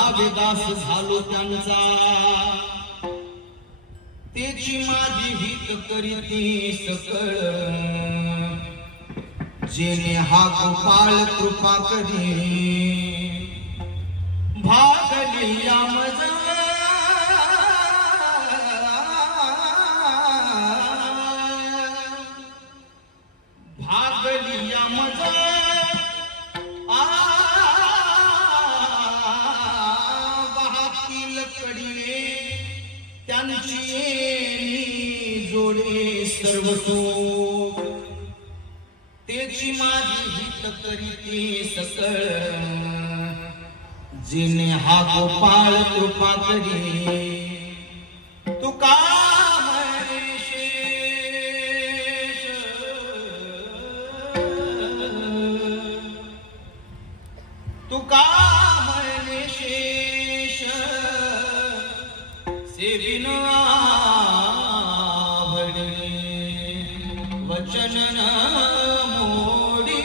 भावदास झालो त्यांचा तेची माझी हित करीती सकळ जेने हा गोपाळ कृपा करी भागली या मज भागली या मज वाहतील कडीने त्यांची जोडे सर्व सुख तेची माझी हित करीती सकळ जिने हा गोपाळ कृपा करी तुका तुका म्हणे शेष सेविन आवडे वचन मोडी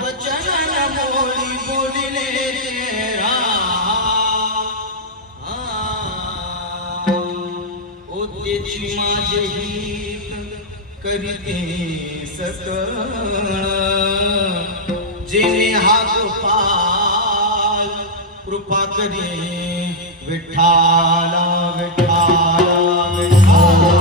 वचन मोडी बोलिले तेरा ओ तेची माझे हित करीते सकळ जेने हा गोपाल कृपा करी विठ्ठला विठ्ठला विठ्ठला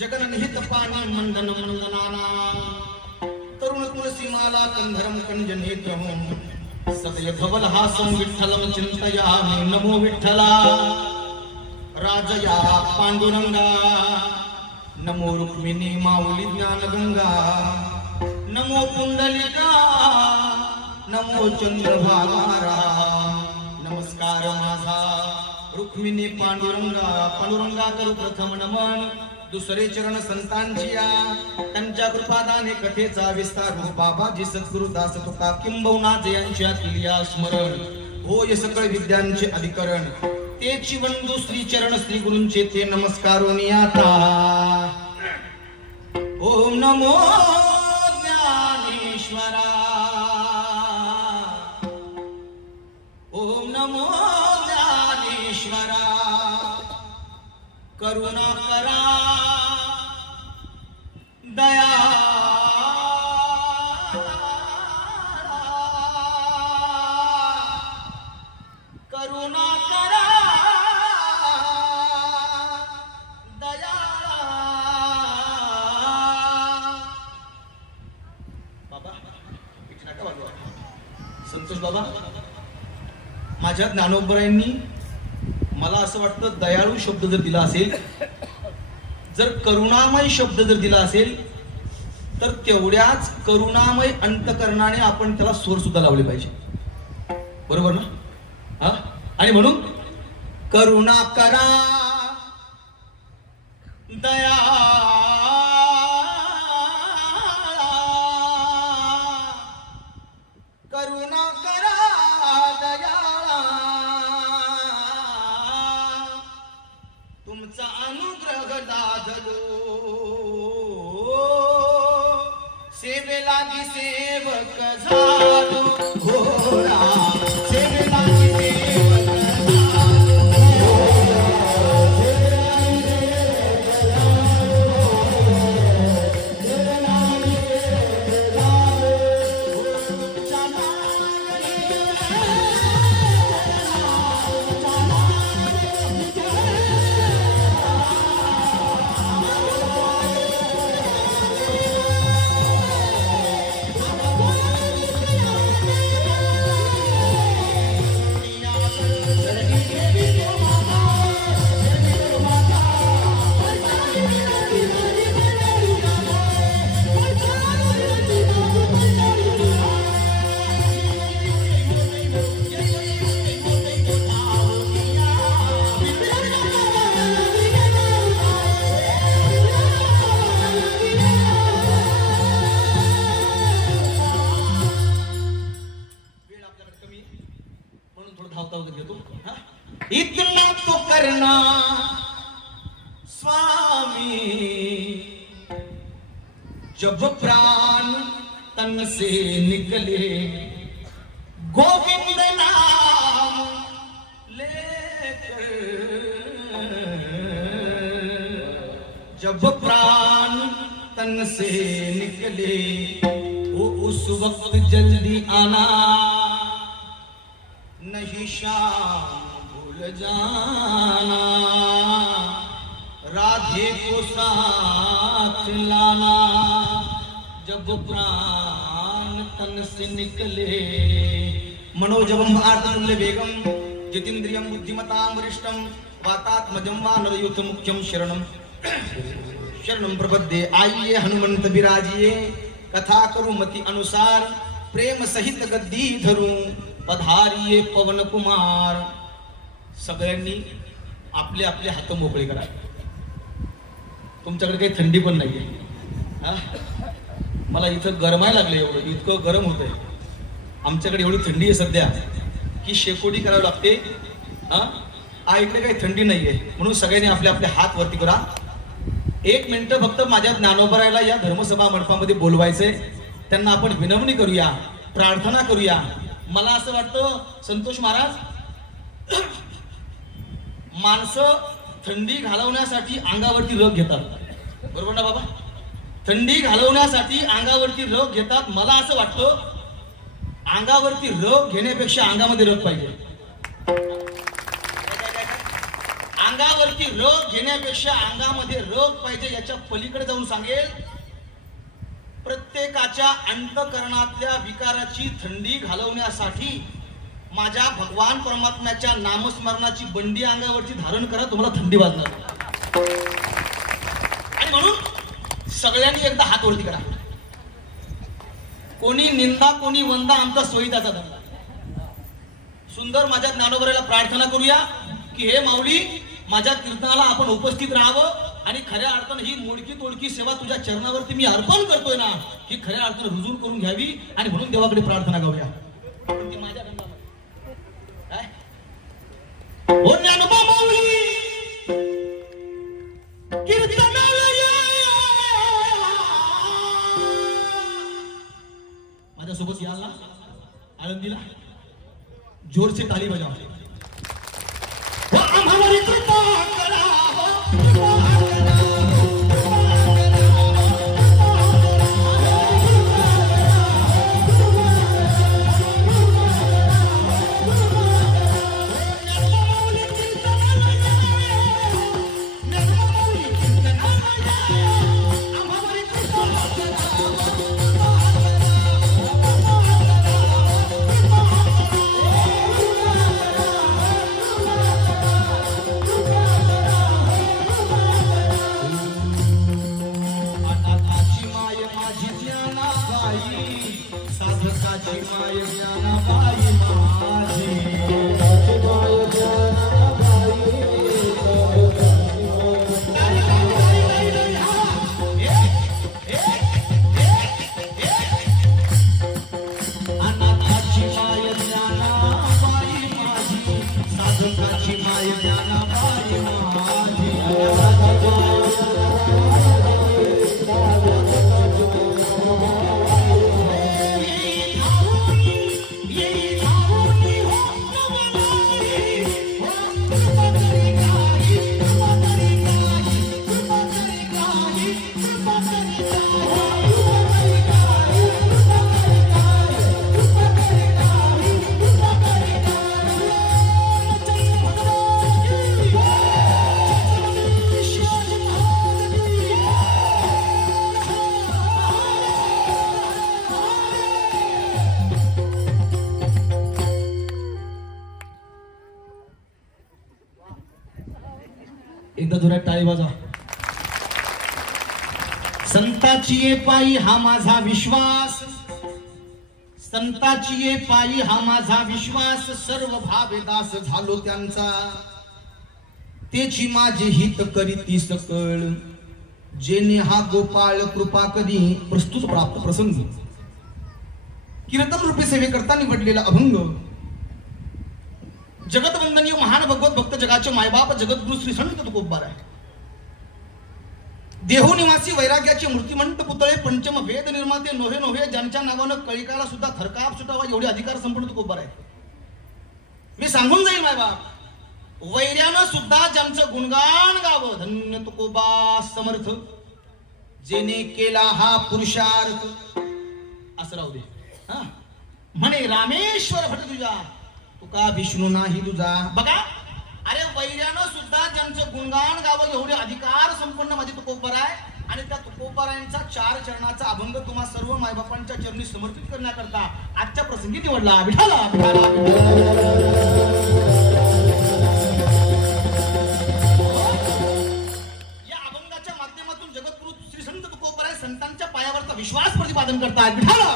जगननिहित पाणी मंडन मंडनाना तरुण तुलसी माला कंधरम कंज नेत्रम सदय धवल हासं विठ्ठलम चिंतयामि नमो विठ्ठला राजया पांडुरंगा नमो रुक्मिणी माऊली ज्ञानगंगा नमो पुंडलिका नमो चंद्रभागारा नमस्कार माझा रुक्मिणी पांडुरंगा पांडुरंगा करू प्रथम नमन दुसरे चरण संतांचिया त्यांच्या कृपादाने कथेचा विस्तार हो बाबाजी सद्गुरुदास तुका किंबहुना जयांच्या किलिया स्मरण होय सकळ विद्यांचे अधिकरण तेची वंदू श्री चरण श्री गुरूंचे ते नमस्कारोनी आता ओम नमो ज्ञानेश्वरा ओम नमो ज्ञानेश्वरा करुणा करा दया करुणा करा दया बाबा संतोष बाबा माझ्या ज्ञानोबरायांनी मला असं वाटतं दयाळू शब्द जर दिला असेल जर करुणामय शब्द जर दिला असेल तर तेवढ्याच करुणामय अंतकरणाने आपण त्याला स्वर सुद्धा लावले पाहिजे बरोबर ना हा आणि म्हणून करुणा करा दया लागी सेवक झालो घोडा सेवे लागी सेवक इतना तो करना स्वामी जब प्राण तन से निकले गोविंद नाम लेकर जब प्राण तन से निकले वो उस वक्त जल्दी आना नहीं शाम भूल जाना राधे को साथ लाना जब प्राण तन से निकले मनोजवम आर्तुल्य वेगम जितेंद्रियम बुद्धिमतां वरिष्ठम वातात्मजं वानरयुत मुख्यम शरणम प्रपद्ये। आइए हनुमंत विराजिए कथा करूं मति अनुसार प्रेम सहित गद्दी धरूं पधारिये पवन कुमार। सगळ्यांनी आपले आपले हात मोकळे करा। तुमच्याकडे काही थंडी पण नाहीये। मला इथं गरमायला लागले एवढं इतकं गरम होतंय। आमच्याकडे एवढी थंडी आहे सध्या की शेकोटी करावी लागते। इकडे काही थंडी नाहीये म्हणून सगळ्यांनी आपले आपले हात वरती करा। 1 मिनिट फक्त माझ्या ज्ञानोबरायला या धर्मसभा मंडपामध्ये बोलवायचे। त्यांना आपण विनवणी करूया प्रार्थना करूया। मला असं वाटतं संतोष महाराज माणसं थंडी घालवण्यासाठी अंगावरती रग घेतात बरोबर ना बाबा। थंडी घालवण्यासाठी अंगावरती रग घेतात। मला असं वाटतं अंगावरती रग घेण्यापेक्षा अंगामध्ये रग पाहिजे। अंगावरती रग घेण्यापेक्षा अंगामध्ये रग पाहिजे। याच्या पलीकडे जाऊन सांगेल प्रत्येकाच्या अंतकरणातल्या विकाराची थंडी घालवण्यासाठी माझ्या भगवान परमात्म्याच्या नामस्मरणाची बंडी अंगावरती धारण करा तुम्हाला थंडी वाजणार। आणि म्हणून सगळ्यांनी एकदा हात वरती करा। कोणी निंदा कोणी वंदा आमचा सोयीदाचा धंदा। सुंदर माझ्या ज्ञानोबराला प्रार्थना करूया की हे माऊली माझ्या कीर्तनाला आपण उपस्थित राहावं आणि खऱ्या अर्थाने ही मोडकी तोडकी सेवा तुझ्या चरणावरती मी अर्पण करतोय ना ही खऱ्या अर्थाने रुजू करून घ्यावी आणि म्हणून देवाकडे प्रार्थना करूया। माझ्या ओ ज्ञानोबा माऊली कीर्तनाला माझ्यासोबत याल ना आळंदीला जोर से ताली बजाओ। हमारी कृपा करा एकदा जोरात टाळी वाजवा. संताची ये पायी हा माझा विश्वास, संताची ये पायी हा माझा विश्वास, सर्व भावे दास झालो त्यांचा, तेची माझे हित करीती सकळ, जेने हा गोपाळ कृपा कधी. प्रस्तुत प्राप्त प्रसंग कीर्तन रूपे सेवे करता निवडलेला अभंग. जगतवंदनीय महान भगवत भक्त जगाचे मायबाप जगद्गुरु श्री संत तुकोबार आहे. देहो निवासी वैराग्याचे मूर्तिमंत पुतळे, पंचम वेद निर्माते नोहे नोहे, ज्यांच्या नावानं कळिकाला सुद्धा थरकाप सुटावा एवढे अधिकार संपन्न तुकोबार आहे. मी सांगून जाईल मायबाप, वैर्यानं सुद्धा ज्यांचं गुणगान गावं, धन्य तुकोबा समर्थ, जेने केला हा पुरुषार्थ. असं राहू दे. हा म्हणे रामेश्वर भट तुझा, तुका विष्णू नाही तुझा. बघा, अरे वैर्यानं सुद्धा ज्यांचं गुणगान गावं एवढे अधिकार संपन्न माझे तुकोबार आहे. आणि त्या तुकोबारायांचा 4 चरणाचा अभंग तुम्हा सर्व मायबापांच्या चरणी समर्पित करण्याकरता आजच्या प्रसंगी निवडला. विठाला या अभंगाच्या माध्यमातून जगद्गुरु श्री संत तुकोबाराय संतांच्या पायावरचा विश्वास प्रतिपादन करतात. विठाला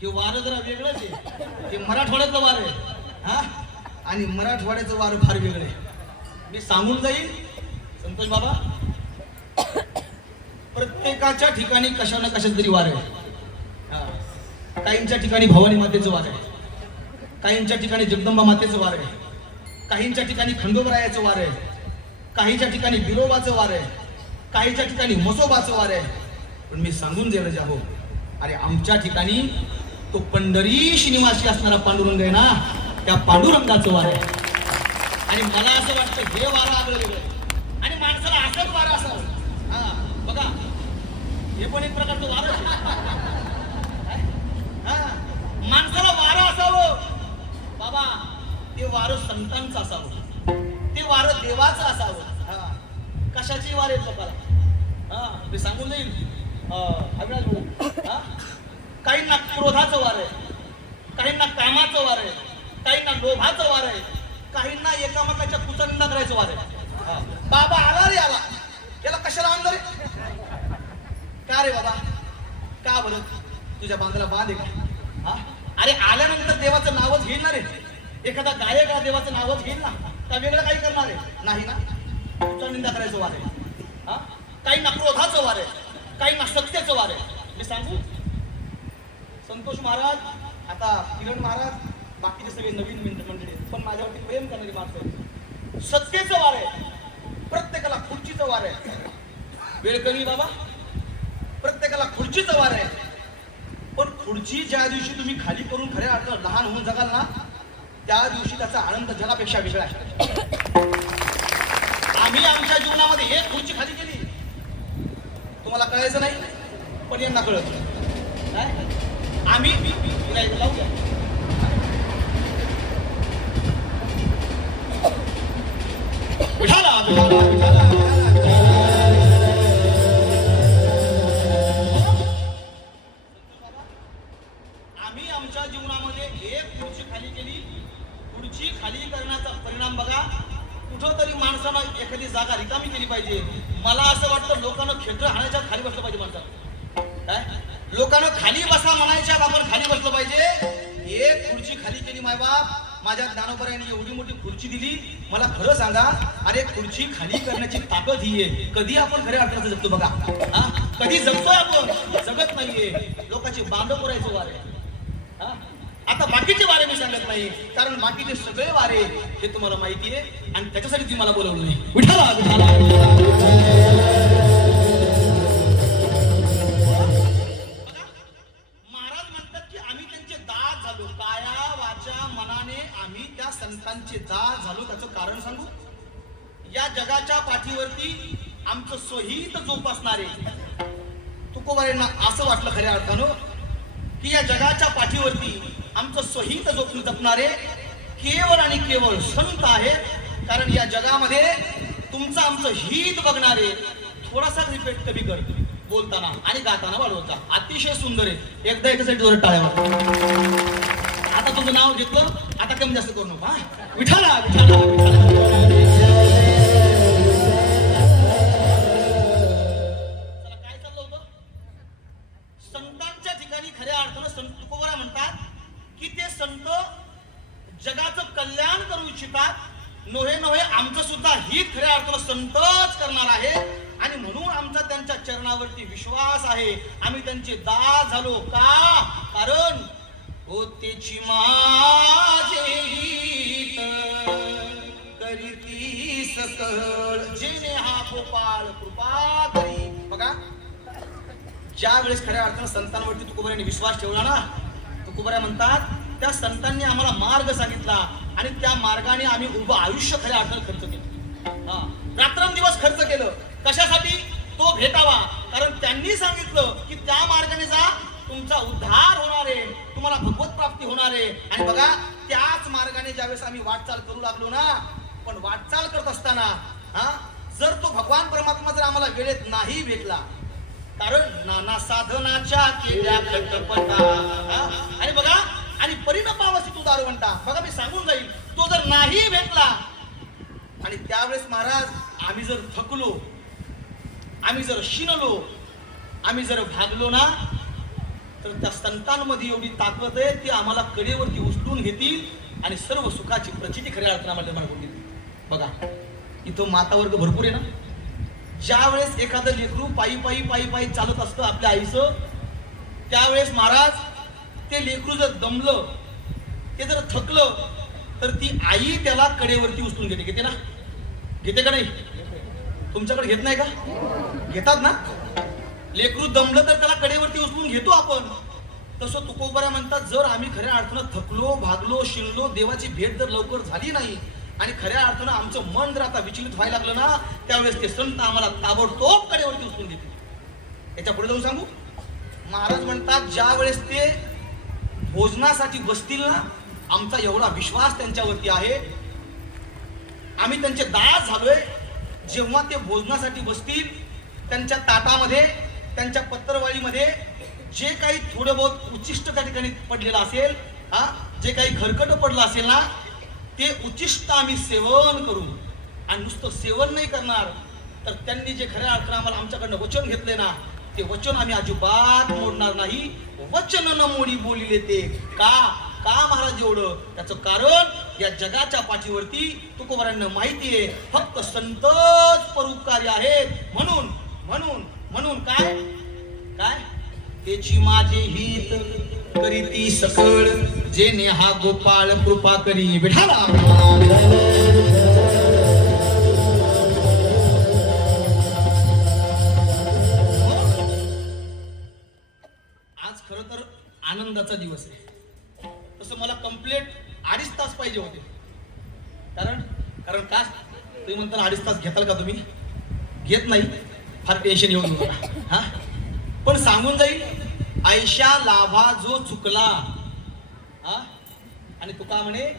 हे वारं जरा वेगळंच आहे. हे मराठवाड्यातलं वार आहे. हा आणि मराठवाड्याचं वार फार वेगळं आहे. मी सांगून जाईल संतोष बाबा, प्रत्येकाच्या ठिकाणी कशा ना कशाच तरी वार आहे. काहींच्या ठिकाणी भवानी मातेचं वार आहे, काहींच्या ठिकाणी जगदंबा मातेचं वार आहे, काहींच्या ठिकाणी खंडोबरायाचं वार आहे, काहींच्या ठिकाणी बिरोबाचं वार आहे, काहींच्या ठिकाणी मसोबाचं वार आहे. पण मी सांगून देणं जाहो, अरे आमच्या ठिकाणी तो पंढरीशी निवासी असणारा पांडुरंग आहे ना, त्या पांडुरंगाचं वार आहे. आणि मला असं वाटतं हे वारं आगळं वेगळं आणि माणसाला असंच वारं असावं. हा बघा, हे पण एक प्रकारचं वारं आहे. माणसाला वारं असावं बाबा, ते वारं संतांचं असावं, ते वारं देवाचं असावं. हा कशाची वार आहेत लोकाला. हा मी सांगून जाईल. काहींना क्रोधाचं वार आहे, काहींना कामाचं वार आहे, काहींना लोभाचं वार आहे, काहींना एकामेकाच्या कुचंडा करायचं वार आहे. बाबा आला रे आला, याला कशाला आणलं रे? का रे बाबा, का बरं? तुझ्या बांधाला बांध आहे का? अरे आल्यानंतर देवाचं नावच घेईल ना रे. एखादा गायक देवाचं नावच घेईल ना, का वेगळं काही करणार आहे? नाही ना. तुझा निंदा करायचं वार आहे. काहींना क्रोधाचं वार आहे, काहींना सत्याचं वार आहे. मी सांगू संतोष महाराज, आता किरण महाराज, बाकीचे सगळे नवीन मंडळी, पण माझ्यावरती प्रेम करणारी माणसं. सत्तेचं वार आहे, प्रत्येकाला खुर्चीचं वार आहे. वेळ कमी बाबा, प्रत्येकाला खुर्चीचं वार आहे. पण खुर्ची ज्या दिवशी तुम्ही खाली करून खऱ्या अर्थानं लहान होऊन जगाल ना, त्या दिवशी त्याचा आनंद जगापेक्षा वेगळा आहे. आम्ही आमच्या जीवनामध्ये एक खुर्ची खाली केली, तुम्हाला कळायचं नाही, पण यांना कळत. आम्ही लावू द्या. आम्ही आमच्या जीवनामध्ये एक खुर्ची खाली केली. खुर्ची खाली करण्याचा परिणाम बघा, कुठंतरी माणसानं एखादी जागा रिकामी केली पाहिजे. मला असं वाटतं लोकांना खेटर हाणायच्या खाली बसलं पाहिजे. माणसानं काय लोकांना खाली बसा म्हणायच्या, आपण खाली बसलं पाहिजे. एक खुर्ची खाली केली मायबाप, माझ्या ज्ञानोबरायांनी एवढी मोठी खुर्ची दिली. मला खरं सांगा, अरे खुर्ची खाली करण्याची ताकद ही आहे. कधी आपण खऱ्या अर्थानं जगतो बघा. कधी जगतोय आपण? जगत नाहीये. लोकांचे बांध पुरायचं वार आहे. आता बाकीचे वारे मी सांगत नाही, कारण बाकीचे सगळे वारे हे तुम्हाला माहिती आहे आणि त्याच्यासाठी तुम्ही मला बोलवलं नाही. विठाला विठाला. महाराज म्हणतात की आम्ही त्यांचे दास झालो, काया वाचा मनाने आम्ही त्या संतांचे दास झालो. त्याचं कारण सांगू, या जगाच्या पाठीवरती आमचं स्वहित जोपासणारे तुकोबारांना असं वाटलं खऱ्या अर्थानं की या जगाच्या पाठीवरती आमचं स्वहित जपणारे केवळ आणि केवळ संत आहेत. कारण या जगामध्ये तुमचं आमचं हित बघणारे थोडासा रिपेट कमी कर बोलताना आणि गाताना वाढवता अतिशय सुंदर आहे. एकदा याच्यासाठी जोरात टाळ्या वाजवा. आता तुझं नाव घेतलं, आता कमी जास्त करू नका. विठाला विठाला चला, काय चाललं होतं? संतांच्या ठिकाणी खऱ्या अर्थानं संत तुकोबारा म्हणतात की ते संत जगाचं कल्याण करू इच्छितात. नव्हे नव्हे आमचं सुद्धा हित खऱ्या अर्थानं संतच करणार आहे आणि म्हणून आमचा त्यांच्या चरणावरती विश्वास आहे. आम्ही त्यांचे दास झालो का? कारण होतेची माझे हित करीती सकळ जेने हा गोपाळ कृपा करी. बघा, ज्या वेळेस खऱ्या अर्थानं संतांवरती तुकोबारांनी विश्वास ठेवला ना, तुकोबारा म्हणतात त्या संतांनी आम्हाला मार्ग सांगितला आणि त्या मार्गाने आम्ही उभं आयुष्य खऱ्या अर्थानं खर्च केलं. रात्रंदिवस खर्च केलं. कशासाठी? तो भेटावा. कारण त्यांनी सांगितलं की त्या मार्गाने जा, तुमचा उद्धार होणार आहे, तुम्हाला भगवत प्राप्ती होणार आहे. आणि बघा, त्याच मार्गाने ज्यावेळेस आम्ही वाटचाल करू लागलो ना, पण वाटचाल करत असताना जर तो भगवान परमात्मा जर आम्हाला वेळेत नाही भेटला, कारण नाना साधनाच्या केल्या खटपटा आणि बघा आणि परिणपावसी तू दारू म्हणता. बघा, मी सांगून जाईल, तो जर नाही भेटला आणि त्यावेळेस महाराज आम्ही जर थकलो, आम्ही जर शिनलो, आम्ही जर भागलो ना, तर त्या संतांमध्ये एवढी ताकद आहे ती आम्हाला कडेवरती उचलून घेतील आणि सर्व सुखाची प्रचिती खऱ्या अर्थानं आम्हाला निर्माण करून देतील. बघा, इथं माता वर्ग भरपूर आहे ना. ज्या वेळेस एखादं लेकरू पायी पायी पायी पायी चालत असतं आपल्या आईचं, त्यावेळेस महाराज ते लेकरू जर दमलं, ते जर थकलं, तर ती आई त्याला कडेवरती उचलून घेते. घेते ना? घेते का नाही? तुमच्याकडे घेत नाही का? घेतात ना? लेकरू दमलं तर त्याला कडेवरती उचलून घेतो आपण. तसं तुकोबारा म्हणतात, जर आम्ही खऱ्या अर्थानं थकलो, भागलो, शिनलो, देवाची भेट जर लवकर झाली नाही आणि खऱ्या अर्थानं आमचं मन जर आता विचलित व्हायला लागलं ना, त्यावेळेस ते संत आम्हाला ताबडतोब कडेवरती उचलून घेते. याच्या पुढे जाऊन सांगू, महाराज म्हणतात ज्या वेळेस ते भोजनासाठी बसतील ना, आमचा एवढा विश्वास त्यांच्यावरती आहे, आम्ही त्यांचे दास झालोय. जेव्हा ते भोजनासाठी बसतील, त्यांच्या ताटामध्ये, त्यांच्या पत्रवाळीमध्ये जे काही थोडं बहुत उच्चिष्ट त्या ठिकाणी पडलेलं असेल, जे काही खरकट पडलं असेल ना, ते उच्चिष्ट आम्ही सेवन करू. आणि नुसतं सेवन नाही करणार, तर त्यांनी जे खऱ्या अर्थानं आम्हाला आमच्याकडनं वचन घेतले ना, ते वचन आम्ही अजिबात मोडणार नाही. वचन न मोडी बोलिले ते का महाराज एवढं? त्याचं कारण या जगाच्या पाठीवरती तुकोबारांना माहिती आहे फक्त संतच परोपकारी आहेत. म्हणून म्हणून म्हणून काय काय त्याची माझे हित करीती सकळ जेने हा गोपाळ कृपा करी. विठाला आज खरं तर आनंदाचा दिवस आहे. तसं मला कंप्लीट 2.5 तास पाहिजे होते. कारण का तुम्ही म्हणता 2.5 तास घेताल का? तुम्ही घेत नाही, फार टेन्शन येऊ नका. पण सांगून जाईल, ऐशा लाभा जो चुकला आणि तुका म्हणे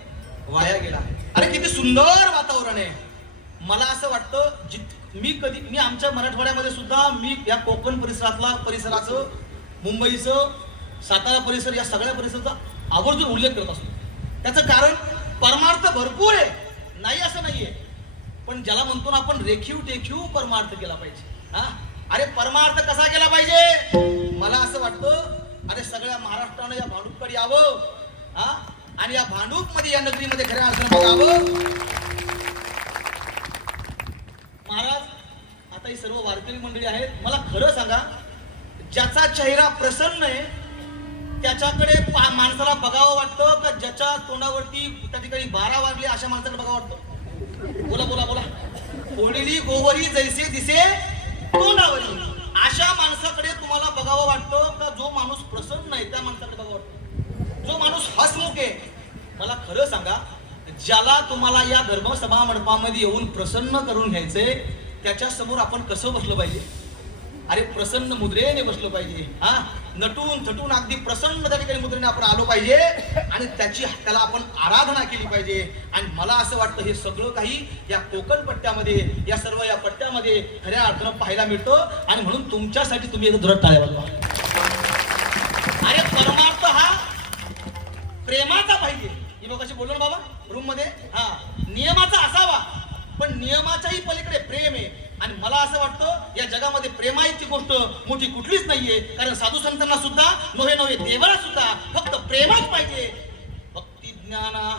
वाया गेला. अरे किती सुंदर वातावरण आहे. मला असं वाटतं मी आमच्या मराठवाड्यामध्ये सुद्धा मी या कोकण परिसराचं, मुंबईचं, सातारा परिसर, या सगळ्या परिसराचा आवर्जून उल्लेख करत असतो. त्याचं कारण परमार्थ भरपूर आहे, नाही असं नाहीये, पण ज्याला म्हणतो ना आपण रेखीव टेखीव परमार्थ केला पाहिजे. अरे परमार्थ कसा केला पाहिजे? मला असं वाटतं, अरे सगळ्या महाराष्ट्रानं या भांडूपकडे यावं आणि या भांडूप मध्ये, या नगरीमध्ये खऱ्या अर्थानं बघावं. महाराज, आता ही सर्व वारकरी मंडळी आहेत, मला खरं सांगा, ज्याचा चेहरा प्रसन्न आहे त्याच्याकडे माणसाला बघावं वाटतं का ज्याच्या तोंडावरती त्या ठिकाणी 12 वाजले अशा माणसाकडे बघावं वाटतं? बोला बोला बोला. ओढली गोवरी जैसे दिसे तोंडावरी, अशा माणसाकडे तुम्हाला बघावं वाटतं का जो माणूस प्रसन्न नाही त्या माणसाकडे बघावं वाटतं? जो माणूस हसमुख आहे. मला खरं सांगा, ज्याला तुम्हाला या धर्मसभा मंडपामध्ये येऊन प्रसन्न करून घ्यायचंय त्याच्या समोर आपण कसं बसलं पाहिजे? अरे प्रसन्न मुद्रेने बसलं पाहिजे. हा, नटून थटून अगदी प्रसन्न त्या ठिकाणी मुद्रेने आपण आलो पाहिजे आणि त्याला आपण आराधना केली पाहिजे. आणि मला असं वाटतं हे सगळं काही या कोकण पट्ट्यामध्ये, या सर्व या पट्ट्यामध्ये खऱ्या अर्थानं पाहायला मिळतं. आणि म्हणून तुमच्यासाठी तुम्ही एकदा जोरात टाळ्या वाजवा. अरे परमार्थ हा प्रेमाचा पाहिजे. ही लोकांशी बोललो ना बाबा रूम मध्ये. हा, नियमाचा असावा, पण नियमाच्याही पलीकडे प्रेम आहे. आणि मला असं वाटतं या जगामध्ये प्रेमाची गोष्ट मोठी कुठलीच नाहीये. कारण साधू संतांना सुद्धा नव्हे देवाला सुद्धा फक्त प्रेमच पाहिजे. भक्ती ज्ञाना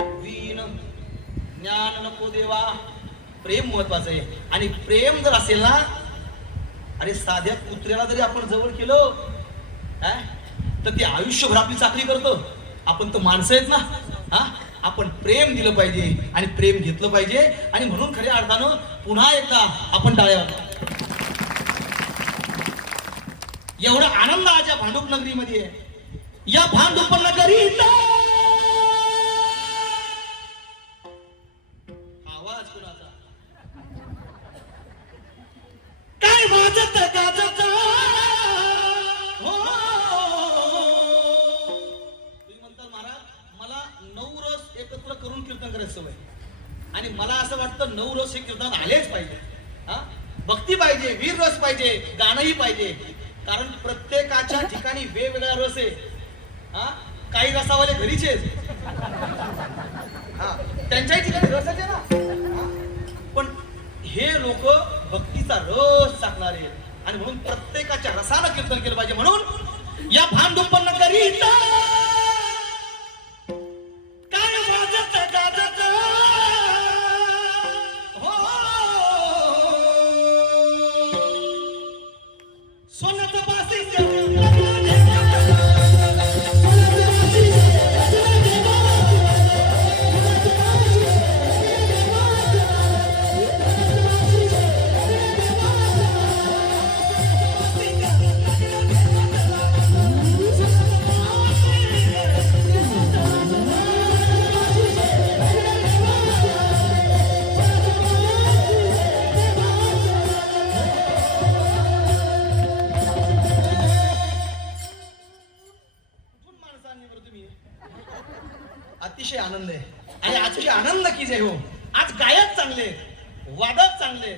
वीण ज्ञान नको देवा. प्रेम महत्वाचं आहे. आणि प्रेम जर असेल ना, अरे साध्या कुत्र्याला जरी आपण जवळ केलं तर ते आयुष्यभर आपली चाकरी करतं. आपण तर माणसं आहेत ना. हा, आपण प्रेम दिलं पाहिजे आणि प्रेम घेतलं पाहिजे. आणि म्हणून खऱ्या अर्थानं पुन्हा एकदा आपण टाळ्या वाजवा. एवढा आनंद आज या भांडूप नगरीमध्ये आहे. या भांडूप नगरीत आवाज कुणाचा काय वाजत गाजत. हो, तुम्ही म्हणताल महाराज मला 9 रस एकत्र करून कीर्तन करायचं सवय. आणि मला असं वाटतं 9 रस हे कीर्तन आलेच पाहिजे. हा, भक्ती पाहिजे, वीर रस पाहिजे, गाणंही पाहिजे. कारण प्रत्येकाच्या ठिकाणी वेगवेगळा रस आहे. हा, काही रसावाले घरीचेच, हा, त्यांच्याही ठिकाणी रस आहे ना. पण हे लोक भक्तीचा रस चाकणारे आहेत. आणि म्हणून प्रत्येकाच्या रसानं कीर्तन केलं पाहिजे. म्हणून या भांडूप नगरीत काय वाजत गाजत. हो, सोन्याचं बासी अतिशय आनंद आहे. आणि आजची आनंद की जे हो, आज गायक चांगले, वादक चांगले.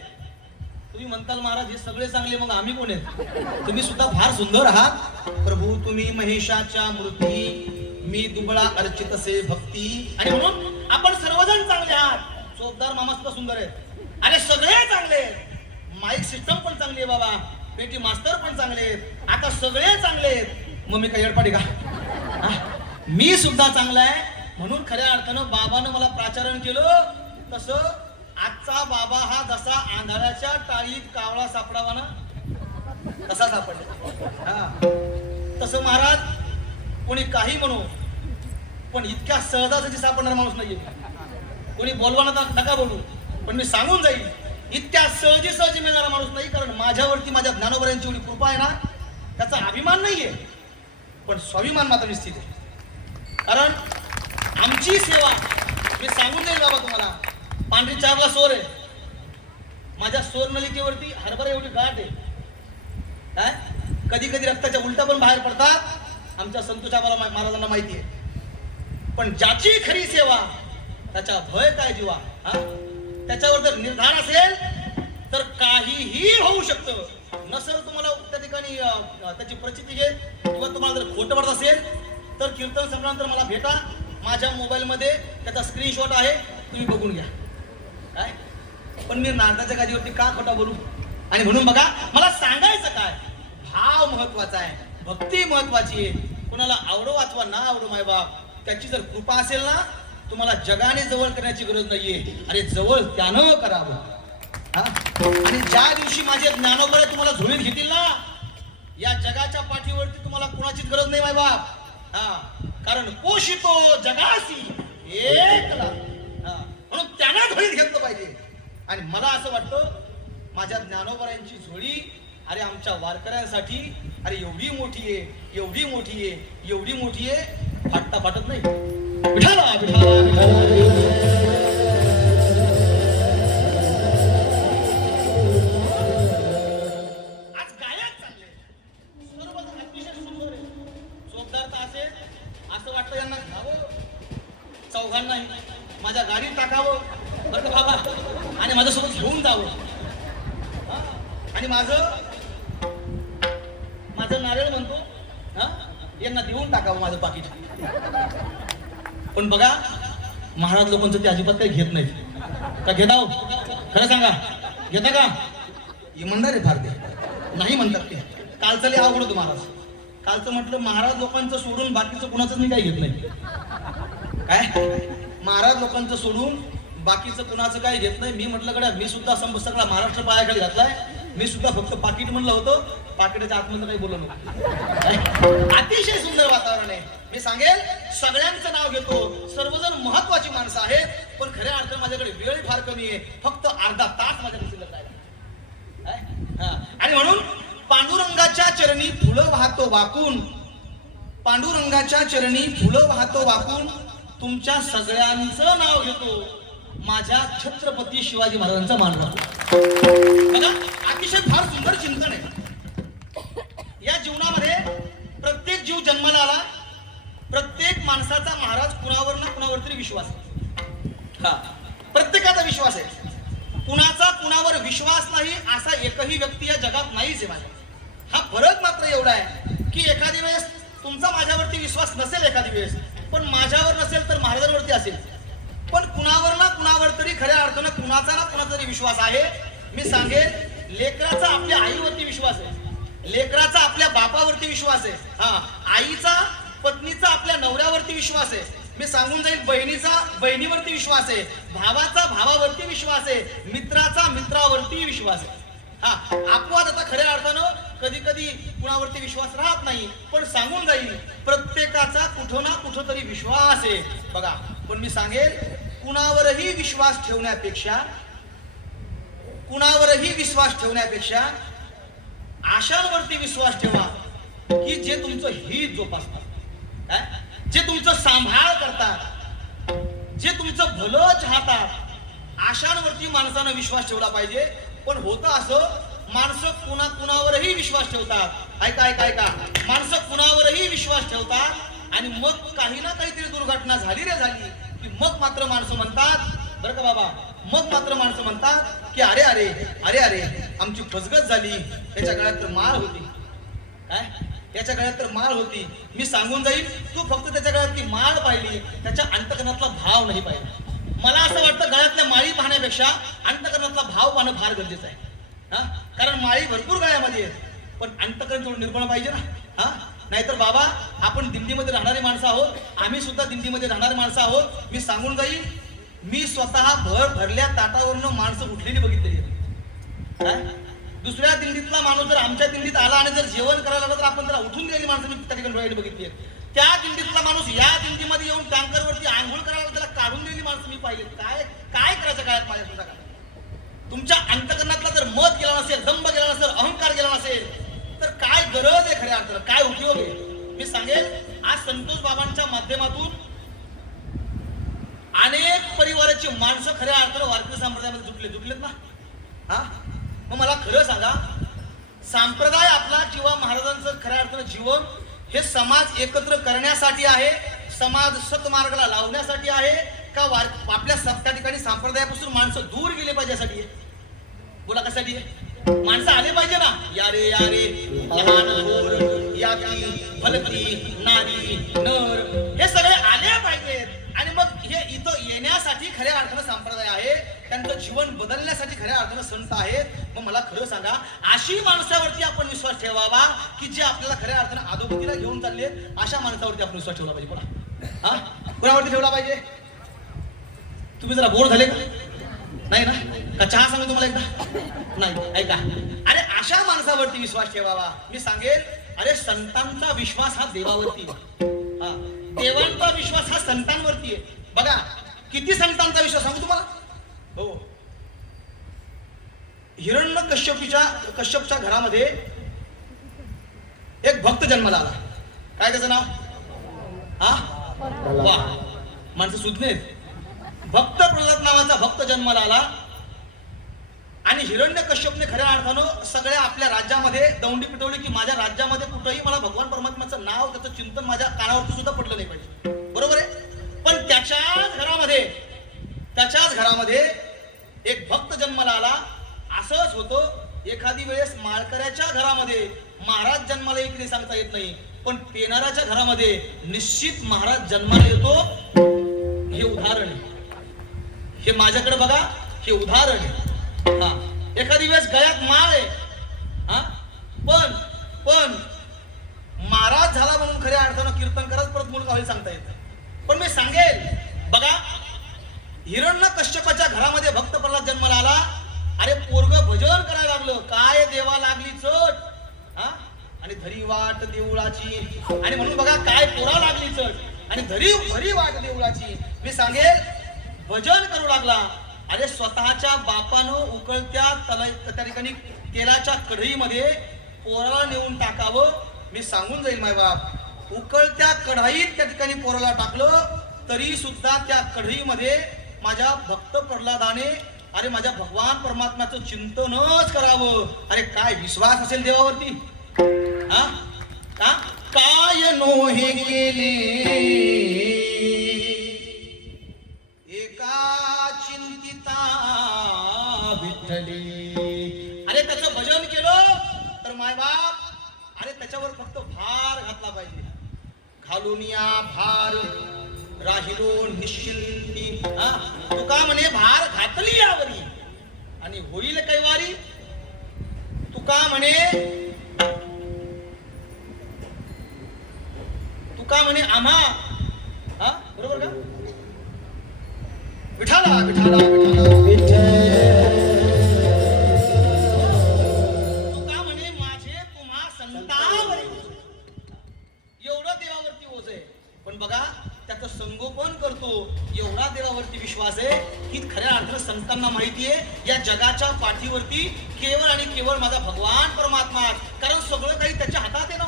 तुम्ही म्हणताल महाराज हे सगळे चांगले, मग आम्ही कोण आहेत? तुम्ही सुद्धा फार सुंदर आहात. प्रभू तुम्ही महेशाच्या मूर्ती, मी दुबळा अर्चित असे भक्ती. आणि म्हणून आपण सर्वजण चांगले आहात. चोपदार मामा सुद्धा सुंदर आहेत. अरे सगळे चांगले. माईक सिस्टम पण चांगली आहे बाबा, पेटी मास्तर पण चांगले आहेत. आता सगळे चांगले आहेत. मग मी काय येडपाडी का? मी सुद्धा चांगला आहे. म्हणून खऱ्या अर्थानं बाबानं मला प्राचारण केलं. तसं आजचा बाबा हा जसा आंधळ्याच्या टाळीत कावळा सापडावा ना, तसा सापडला. हा, तसं महाराज कोणी काही म्हणू, पण इतक्या सहजासहजी सापडणारा माणूस नाहीये. कोणी बोलवाना नका बोलू, पण मी सांगून जाईल इतक्या सहजी मिळणारा माणूस नाही. कारण माझ्यावरती माझ्या ज्ञानोबरांची एवढी कृपा आहे ना, त्याचा अभिमान नाहीये, पण स्वाभिमान मात्र निश्चित आहे. कारण आमची सेवा मी सांगून देईल बाबा तुम्हाला. पांढरी 4ला सोर आहे. माझ्या सोर नलिकेवरती हरभरा एवढी गाठ आहे. काय कधी कधी रक्ताच्या उलट्या पण बाहेर पडतात. आमच्या संतोष आबाला महाराजांना माहिती आहे. पण ज्याची खरी सेवा त्याचा भय काय जीवा. त्याच्यावर जर निर्धार असेल तर काहीही होऊ शकतं. नसेल तुम्हाला त्या ठिकाणी त्याची प्रचिती घेत किंवा तुम्हाला जर खोटं वाटत असेल तर कीर्तन संपल्यानंतर मला भेटा. माझ्या मोबाईलमध्ये त्याचा स्क्रीनशॉट आहे, तुम्ही बघून घ्या. काय पण मी नारदाच्या गादीवरती का खोटा बोलू. आणि म्हणून बघा मला सांगायचं काय, भाव महत्वाचा आहे, भक्ती महत्वाची आहे. कोणाला आवडो अथवा ना आवडो मायबाप, त्याची जर कृपा असेल ना, तुम्हाला जगाने जवळ करण्याची गरज नाहीये. अरे जवळ त्यानं करावं. आणि ज्या दिवशी माझे ज्ञानोबळ तुम्हाला झोळीत घेतील ना, या जगाच्या पाठीवरती तुम्हाला कोणाचीच गरज नाही मायबाप. कारण पोषितो जगासी एकला. म्हणून त्यांना झोळीत घेतलं पाहिजे. आणि मला असं वाटतं माझ्या ज्ञानोबरांची झोळी अरे आमच्या वारकऱ्यांसाठी अरे एवढी मोठी आहे, एवढी मोठी आहे, एवढी मोठी आहे, फाटता फाटत नाही. विठाला विठाला असं वाटतं यांना घ्यावं चौघांनाही माझ्या गाडीत टाकावं बरं का बाबा आणि माझ्यासोबत घेऊन जावं आणि माझं नारळ म्हणतो हा यांना देऊन टाकावं माझं पाकिट. पण बघा महाराज लोकांचं ते अजिबात काही घेत नाहीत का? घेता हो खरं सांगा घेता का? इमानदार आहे फार ते नाही म्हणतात ते. कालचं लय अवघड होतं महाराज. कालचं म्हटलं महाराज लोकांचं सोडून बाकीचं कुणाचंच मी काही घेत नाही. काय महाराज लोकांचं सोडून बाकीचं कुणाचं काही घेत नाही. मी म्हटलं गड्या मी सुद्धा सगळा महाराष्ट्र पायाखाली घातलाय. मी सुद्धा फक्त पाकिट म्हणलं होतं. पाकिटाच्या आतमध्ये काही बोललो नव्हतं. अतिशय सुंदर वातावरण आहे. मी सांगेल सगळ्यांचं नाव घेतो. सर्वजण महत्वाची माणसं आहेत. पण खऱ्या अर्थाने माझ्याकडे वेळ फार कमी आहे. फक्त अर्धा तास माझ्याकडे शिल्लक राहिला. आणि म्हणून पांडुरंगाच्या चरणी फुलं वाहतो वाकून, पांडुरंगाच्या चरणी फुलं वाहतो वाकून तुमच्या सगळ्यांचं नाव घेतो. माझ्या छत्रपती शिवाजी महाराजांचा मान राखतो. बघा अतिशय फार सुंदर चिंतन आहे. या जीवनामध्ये प्रत्येक जीव जन्माला आला. प्रत्येक माणसाचा महाराज कुणावर ना कुणावर तरी विश्वास आहे. हा प्रत्येकाचा विश्वास आहे. कुणाचा कुणावर विश्वास नाही असा एकही व्यक्ती या जगात नाहीच आहे माझ्या. हा फरक मात्र एवढा आहे की एखादी वेळेस तुमचा माझ्यावरती विश्वास नसेल, एखादी वेळेस पण माझ्यावर नसेल तर महाराजांवरती असेल. पण कुणावर ना कुणावर तरी खऱ्या अर्थानं कुणाचा ना कुणाचा तरी विश्वास आहे. मी सांगेन लेकराचा आपल्या आईवरती विश्वास आहे, लेकराचा आपल्या बापावरती विश्वास आहे. हा आईचा पत्नीचा आपल्या नवऱ्यावरती विश्वास आहे. मी सांगून जाईल बहिणीचा बहिणीवरती विश्वास आहे, भावाचा भावावरती विश्वास आहे, मित्राचा मित्रावरती विश्वास आहे. हा अपवाद आता खऱ्या अर्थानं कधी कधी कुणावरती विश्वास राहत नाही. पण सांगून जाईल प्रत्येकाचा कुठं ना कुठं तरी विश्वास आहे बघा. पण मी सांगेल कुणावरही विश्वास ठेवण्यापेक्षा आशांवरती विश्वास ठेवा की जे तुमचं हित जोपासतात, जे तुमचं सांभाळ करतात, जे तुमचं भलं चाहतात. आशांवरती माणसानं विश्वास ठेवला पाहिजे. पण होतं असं माणसं कुणावरही विश्वास ठेवतात. ऐका माणसं कुणावरही विश्वास ठेवतात आणि मग काही ना काहीतरी दुर्घटना झाली की मग मात्र माणसं म्हणतात बरं का बाबा, मग मात्र माणसं म्हणतात की अरे अरे अरे अरे आमची फसगत झाली, याच्या गळ्यात तर माळ होती. काय याच्या गळ्यात तर माळ होती. मी सांगून जाईल तू फक्त त्याच्या गळ्यातली माळ पाहिली, त्याच्या अंतकरणातला भाव नाही पाहिला. मला असं वाटतं गळ्यातल्या माळी पाहण्यापेक्षा अंतकरणातला भाव पाहणं फार गरजेचं आहे. हा कारण माळी भरपूर गळ्यामध्ये आहेत पण अंतकरण थोडं निर्मळ पाहिजे ना. हा नाहीतर बाबा आपण दिल्लीमध्ये राहणारी माणसं आहोत, आम्ही सुद्धा दिल्लीमध्ये राहणारी माणसं आहोत. मी सांगून जाईल मी स्वतः भरल्या ताटावरून माणसं उठलेली बघितलेली आहे. दुसऱ्या दिल्लीतला माणूस जर आमच्या दिल्लीत आला आणि जर जेवण करायला लागलं तर आपण त्याला उठून दिलेली माणसं मी त्या ठिकाणी बघितली आहेत. त्या दिल्लीतला माणूस या दिल्लीमध्ये येऊन टँकरवरती आंघोळ करायला त्याला काढून दिलेली माणसं मी पाहिली. काय करायचं काय माझ्या सुद्धा काय. तुमच्या अंतकरणातला जर मत गेला नसेल, दंभ गेला नसेल, अहंकार गेला नसेल तर काय गरज आहे खऱ्या अर्थानं, काय उपयोग आहे. मी सांगेल आज संतोष बाबांच्या माध्यमातून अनेक परिवाराची माणसं खऱ्या अर्थानं वारकरी संप्रदायामध्ये जुटलेत ना. हा मग मला खरं सांगा संप्रदाय आपला किंवा महाराजांचं खऱ्या अर्थानं जीवन हे समाज एकत्र करण्यासाठी आहे, समाज सतमार्गाला लावण्यासाठी आहे का आपल्या त्या ठिकाणी संप्रदायापासून माणसं दूर गेले पाहिजे यासाठी आहे. बोला कशासाठी आहे. माणसं आले पाहिजे ना. यारे लहान थोर याती फलती नारी नर हे सगळे आले पाहिजेत. आणि मग हे इथं येण्यासाठी खऱ्या अर्थानं संप्रदाय आहे, त्यांचं जीवन बदलण्यासाठी खऱ्या अर्थानं संत आहेत. मग मला खरं सांगा अशी माणसावरती आपण विश्वास ठेवावा की जे आपल्याला खऱ्या अर्थानं अधोगतीला घेऊन चालले, अशा माणसावरती आपण विश्वास ठेवला पाहिजे. कोणावरती ठेवला पाहिजे. तुम्ही जरा बोर झाले का नाही ना, का चहा सांगू तुम्हाला एकदा नाही. ऐका अरे अशा माणसावरती विश्वास ठेवावा. मी सांगेल अरे संतांचा विश्वास हा देवावरती, हा देवांचा विश्वास हा संतांवरती आहे. बघा किती संतांचा विश्वास सांगू तुम्हाला. हो कश्यपच्या घरामध्ये एक भक्त जन्माला आला. काय त्याचं नाव. हा वा माणसं सुज्ञ आहेत. भक्त प्रल्हाद नावाचा भक्त जन्माला आला. आणि हिरण्यकश्यपने खऱ्या अर्थानं सगळ्या आपल्या राज्यामध्ये दौंडी पिटवली की माझ्या राज्यामध्ये कुठेही मला भगवान परमात्म्याचं नाव त्याचं चिंतन माझ्या कानावरती सुद्धा पडलं नाही पाहिजे, बरोबर आहे. पण त्याच्याच घरामध्ये एक भक्त जन्माला आला. असंच होतं एखादी वेळेस माळकऱ्याच्या घरामध्ये महाराज जन्माला येईल की सांगता येत नाही, पण पेनाराच्या घरामध्ये निश्चित महाराज जन्माला येतो. हे उदाहरण आहे, हे माझ्याकडे बघा, हे उदाहरण आहे. हा, एखादी वेळेस गळ्यात माळ आहे, हा, पण महाराज झाला म्हणून खऱ्या अर्थानं कीर्तन करत परत मुलगा होईल सांगता येत. पण मी सांगेल बघा, हिरण्यकश्यपाच्या घरामध्ये भक्त प्रल्हाद जन्माला आला. अरे पोरग भजन करायला लागलं, काय देवा लागली चट, हा, आणि धरी वाट देवळाची, आणि म्हणून बघा काय पोरा लागली चट आणि धरी वाट देवळाची. मी सांगेल भजन करू लागला. अरे स्वतःच्या बापानं उकळत्या त्या ठिकाणी तेलाच्या कढईमध्ये पोराला नेऊन टाकावं. मी सांगून जाईल माय बाप, उकळत्या कढईत त्या ठिकाणी पोराला टाकलं तरी सुद्धा त्या कढईमध्ये माझ्या भक्त प्रल्हादाने अरे माझ्या भगवान परमात्म्याचं चिंतनच करावं. अरे काय विश्वास असेल देवावरती, हा, काय नोहे केले एका चिंतिता विठ्ठली. अरे त्याचं भजन केलं तर मायबाप अरे त्याच्यावर फक्त भार घातला पाहिजे. घालून या भार राहिलो निश्चिंती. तुका म्हणे भार घातली यावरी आणि होईल कैवारी. तुका म्हणे आम्हा, हा बरोबर का, विठाला विठाला तुका म्हणे माझे तुम्हा संतावर एवढं देवावरती ओझ आहे. पण बघा त्याचं संगोपन करतो एवढा देवावरती विश्वास आहे की खऱ्या अर्थानं संतांना माहिती आहे या जगाच्या पाठीवरती केवळ आणि केवळ माझा भगवान परमात्मा, कारण सगळं काही त्याच्या हातात आहे ना.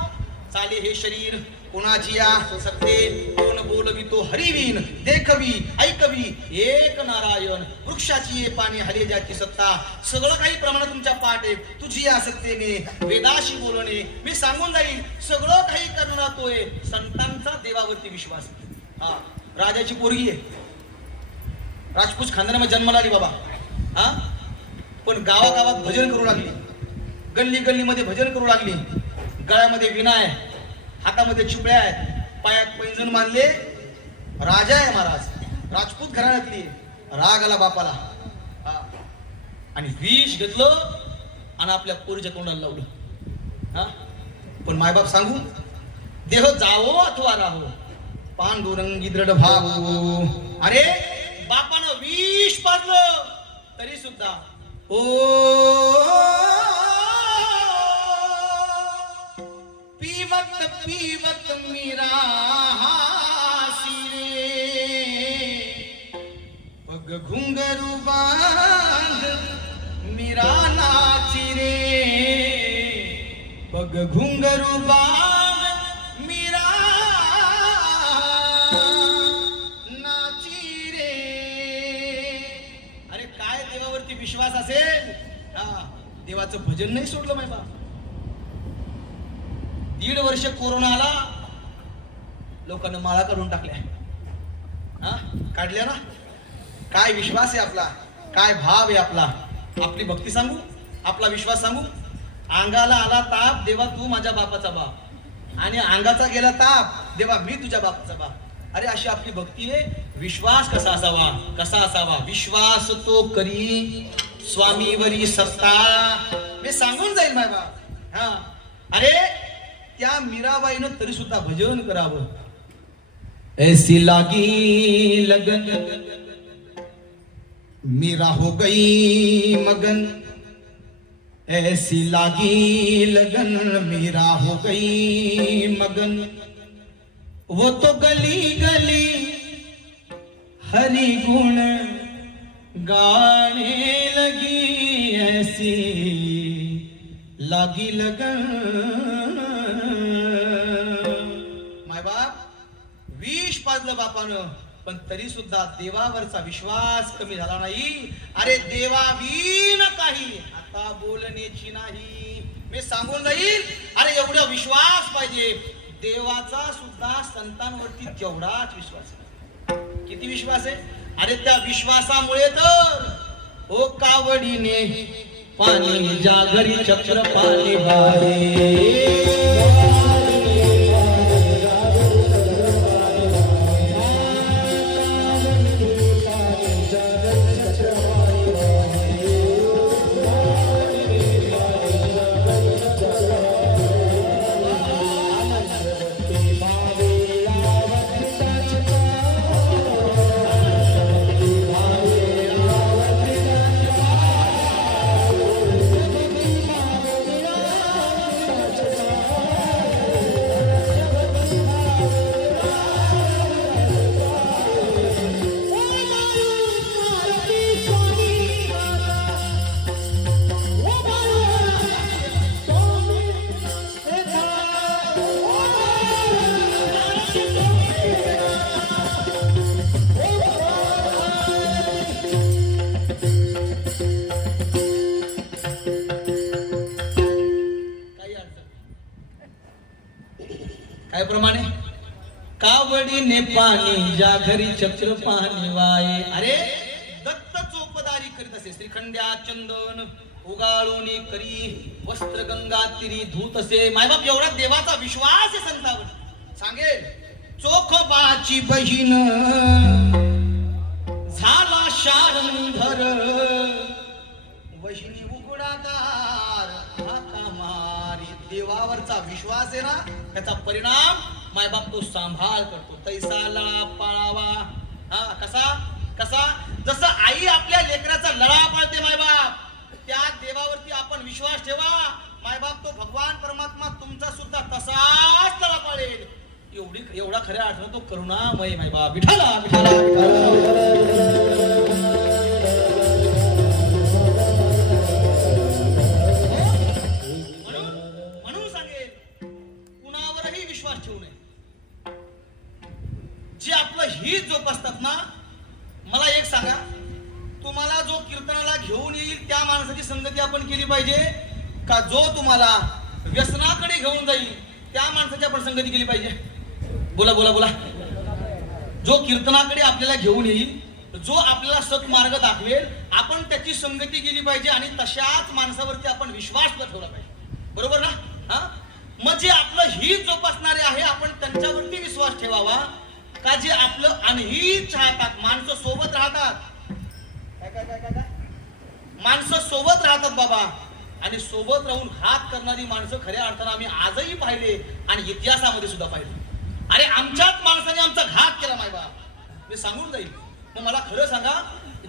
चाले हे शरीर कोणाची या सत्ते, कोण बोलवितो हरिवीन, देखवी ऐकवी एक नारायण. वृक्षाची ये पाणी हरे ज्याची सत्ता, सगळं काही प्रमाण तुमच्या पाठ आहे. तुझी या सत्तेने वेदाशी बोलणे. मी सांगून जाईल सगळं काही करणारा तोय संतांचा देवावरती विश्वास. हा, राजाची पोरगी आहे, राजपूत खानदानामध्ये जन्माला आली बाबा, हा, पण गावागावात भजन करू लागली, गल्ली गल्लीमध्ये भजन करू लागली. गळ्यामध्ये विणा आहे, हातामध्ये चिपळ्या आहेत, पायात पैंजण मानले. राजा आहे महाराज, राजपूत घराण्यातली. राग आला बापाला, हा, आणि विष घेतलं आणि आपल्या पोरीच्या तोंडाला लावलं. हा, पण मायबाप सांगू देह जावो अथवा राहो पांडुरंगी दृढ भाव. अरे बापानं विष पाजलं तरी सुद्धा ओ पीवत मीरा हासी रे, पग घुंगरू बांध मीरा नाची रे, पग घुंगरू बांध मीरा नाची रे. अरे काय देवावरती विश्वास असेल, देवाचं भजन नाही सोडलं माहिती. 1.5 वर्ष कोरोना आला, लोकांना माळा काढून टाकल्या, हा काढल्या ना. काय विश्वास आहे आपला, काय भाव आहे आपला, आपली भक्ती सांगू, आपला विश्वास सांगू. अंगाला आला ताप, देवा तू माझ्या बापाचा बाप, आणि अंगाचा गेला ताप, देवा मी तुझ्या बापाचा बाप. अरे अशी आपली भक्ती आहे. विश्वास कसा असावा, कसा असावा, विश्वास तो करी स्वामीवरी सत्ता. मी सांगून जाईल माय बाप. हा, अरे त्या मीराबाईनं तरी सुद्धा भजन करावं. ऐसी लागी लगन मीरा हो गई मगन, ऐसी लागी लगन मीरा हो गई मगन. वो तो गली गली हरि गुण गाने लगी, ऐसी लागी लगन. माय बाप विष पाजलं बापानं पण तरी सुद्धा देवावरचा विश्वास कमी झाला नाही. अरे देवाविन काही आता बोलण्याची नाही. मी सांगून जाईल. अरे एवढा विश्वास पाहिजे. देवाचा सुद्धा संतांवरती तेवढाच विश्वास आहे. किती विश्वास आहे? अरे त्या विश्वासामुळे तर ओ कावडीने पाणी जागरी चक्र पाणी वाहे. काय प्रमाणे कावडीने पाणी जागरी चक्र पाणी वाये. अरे दत्त चोपदारी करीत असे. श्रीखंड्या चंदन उगाळोनी करी वस्त्र गंगा तिरी धूत असे. मायबाप एवढा देवाचा विश्वास आहे संतावर. सांगेल चोखोबाची बहीण झाला शारंधर वहिनी उघडादार हाका मारी. देवावरचा विश्वास आहे ना त्याचा परिणाम मायबाप तो सांभाळ करतो. तैसाला पाळावा. हा कसा कसा जसं आई आपल्या लेकराचा लळा पाळते मायबाप त्या देवावरती आपण विश्वास ठेवा. मायबाप तो भगवान परमात्मा तुमचा सुद्धा तसाच लळा पाळेल. एवढा खऱ्या अर्थानं तो करुणामय मायबाप. विठाला विठाला म्हणून सांगेल कुणावरही विश्वास ठेवू नये. जे आपलं हित जोपासतात ना. मला एक सांगा तुम्हाला जो कीर्तनाला घेऊन येईल त्या माणसाची संगती आपण केली पाहिजे का जो तुम्हाला व्यसनाकडे घेऊन जाईल त्या माणसाची आपण संगती केली पाहिजे? बोला बोला बोला. जो कीर्तनाकडे आपल्याला घेऊन येईल जो आपल्याला सत्मार्ग दाखवेल आपण त्याची संगती केली पाहिजे आणि तशाच माणसावरती आपण विश्वास ठेवला पाहिजे. बरोबर ना? हा मग जे आपलं हित जोपासणारे आहे आपण त्यांच्यावरती विश्वास ठेवावा का जे आपलं अनहित चाहतात. माणसं सोबत राहतात. काय काय काय काय माणसं सोबत राहतात बाबा आणि सोबत राहून घात करणारी माणसं खऱ्या अर्थानं आम्ही आजही पाहिले आणि इतिहासामध्ये सुद्धा पाहिले. अरे आमच्याच माणसाने आमचा घात केला मायबाप. मी सांगून जाईल. मग मला खरं सांगा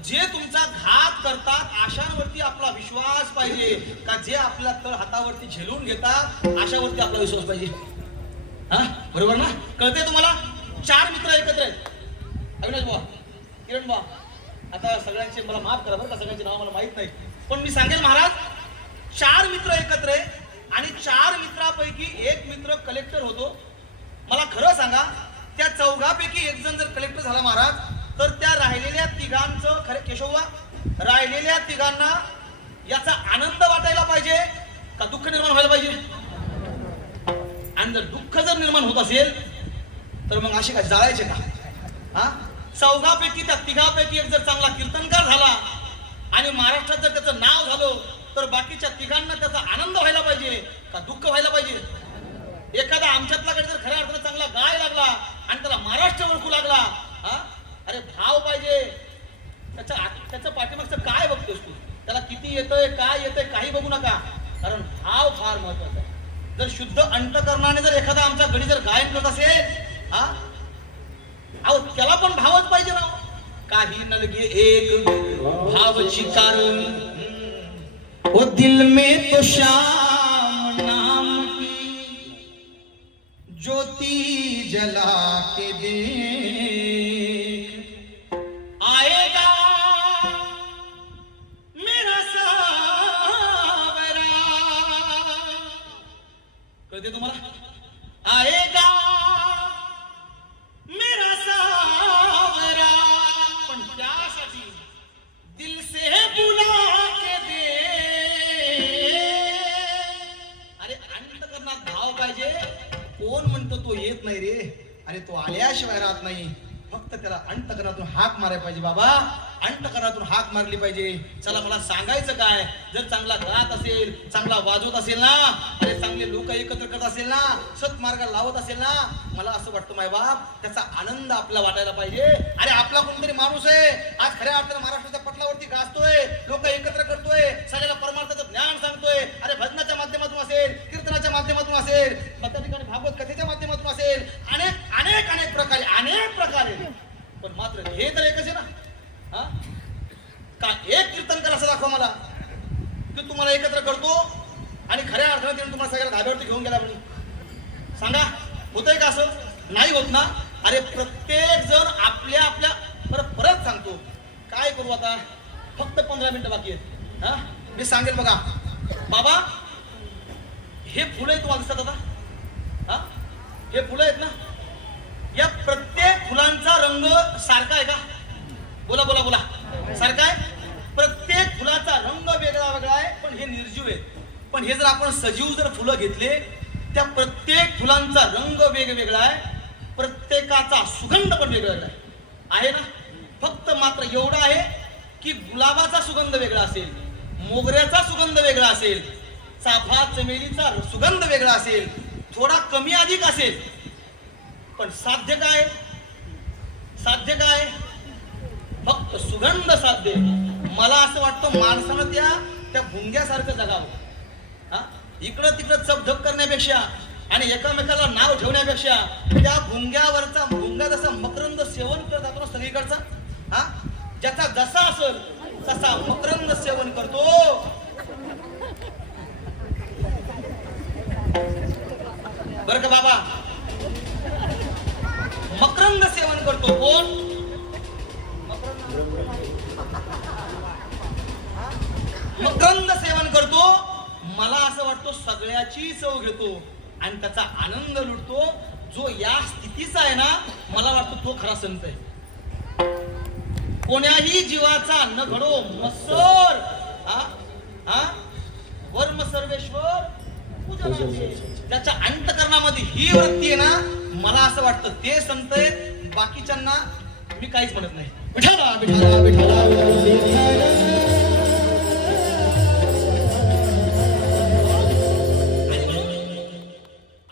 जे तुमचा घात करतात अशांवरती आपला विश्वास पाहिजे का जे आपल्या तळ हातावरती झेलून घेतात अशावरती आपला विश्वास पाहिजे? हा बरोबर ना? कळतंय तुम्हाला? 4 मित्र एकत्र आहेत. अविनाश बुवा किरण बुवा आता सगळ्यांचे मला माफ करा बरं का सगळ्यांचे नाव मला माहित नाही पण मी सांगेल महाराज 4 मित्र एकत्र आहे आणि 4 मित्रापैकी एक मित्र कलेक्टर होतो. मला खरं सांगा त्या 4पैकी एक जण जर कलेक्टर झाला महाराज तर त्या राहिलेल्या तिघांचं खरे केशववा राहिलेल्या तिघांना याचा आनंद वाटायला पाहिजे का दुःख निर्माण व्हायला पाहिजे? आणि जर दुःख जर निर्माण होत असेल तर मग असे काय जाळायचे का? हा 4पैकी त्या तिघापैकी एक जर चांगला कीर्तनकार झाला आणि महाराष्ट्रात जर त्याचं नाव झालं तर बाकीच्या तिघांना त्याचा आनंद व्हायला पाहिजे का दुःख व्हायला पाहिजे? एखादा आमच्यातलाकडे जर खऱ्या अर्थानं चांगला गाय लागला आणि त्याला महाराष्ट्र ओळखू लागला हा अरे भाव पाहिजे. त्याच्या पाठीमागचं काय बघतोस तू? त्याला किती येतंय काय येतंय काही बघू नका कारण भाव फार महत्वाचा आहे. जर शुद्ध अंतकरणाने जर एखादा आमचा गडी जर गायन करत असेल हा अहो त्याला पण भावच पाहिजे ना. काही नलगे एक भावची कारण ओ दिल में तो श्याम नाम की ज्योति जला के दे आएगा मेरा सावरा. कळते तुम्हाला? आएगा मेरा सावरा केल्याशिवाय राहत नाही. फक्त त्याला अंतकरणातून हाक मारायला पाहिजे बाबा, अंतकरणातून हाक मारली पाहिजे. चला मला सांगायचं काय, जर चांगला गात असेल, चांगला वाजवत असेल ना, अरे चांगले लोक एकत्र करत असेल ना, सत्मार्गाला लावत असेल ना, मला असं वाटतं मायबाप त्याचा आनंद आपला वाटायला पाहिजे. अरे आपला कोणतरी माणूस आहे आज खऱ्या अर्थानं महाराष्ट्राच्या पटलावरती गाजतोय, लोक एकत्र करतोय, सगळ्याला परमार्थाचं ज्ञान सांगतोय. अरे भजनाच्या माध्यमातून असेल, कीर्तनाच्या माध्यमातून असेल, त्या ठिकाणी भागवत कथेच्या माध्यमातून असेल, अनेक अनेक अनेक प्रकारे. पण मात्र हे तर एकच आहे ना, का एक कीर्तनकार असं दाखवा मला की तुम्हाला एकत्र करतो आणि खऱ्या अर्थाने तुम्हाला सगळ्याला धाब्यावरती घेऊन गेला म्हणून सांगा, होतंय का असं? नाही होत ना. अरे प्रत्येक जण आपल्या आपल्या परत सांगतो. काय करू आता, फक्त 15 मिनिटं बाकी आहेत. मी सांगेल बघा बाबा, हे फुलं आहेत तुम्हाला दिसतात आता, हे फुलं आहेत ना, या प्रत्येक फुलांचा रंग सारखा आहे का? बोला बोला बोला, सारखा आहे? प्रत्येक फुलाचा रंग वेगळा वेगळा आहे, पण हे निर्जीव आहे. पण हे जर आपण सजीव जर फुलं घेतले, त्या प्रत्येक फुलांचा रंग वेगवेगळा आहे, प्रत्येकाचा सुगंध पण वेगवेगळा आहे ना. फक्त मात्र एवढं आहे की गुलाबाचा सुगंध वेगळा असेल, मोगऱ्याचा सुगंध वेगळा असेल, चाफा चमेलीचा सुगंध वेगळा असेल, थोडा कमी अधिक असेल. पण साध्य काय? फक्त सुगंध साध्य. मला असं वाटतं माणसानं त्या भुंग्यासारखं जगावं. इकडं तिकडं चपधप करण्यापेक्षा आणि एकामेकाला नाव ठेवण्यापेक्षा त्या भुंगा जसा मकरंद सेवन करत जातो ना सगळीकडचा, ज्याचा जसा असेल तसा मकरंद सेवन करतो. बरं का बाबा, मकरंद सेवन करतो. कोण? मकरंद सेवन करतो. मला असं वाटतं सगळ्याची चव घेतो आणि त्याचा आनंद लुटतो. जो या स्थितीचा आहे ना, मला वाटतं तो खरा संत आहे. कोण्याही जीवाचा न घडो मत्सर, वर्म सर्वेश्वर पूजनाचे. त्याच्या अंतकरणामध्ये ही वृत्ती आहे ना, मला असं वाटतं ते संत आहेत. बाकीच्यांना मी काहीच म्हणत नाही. विठाला विठाला विठाला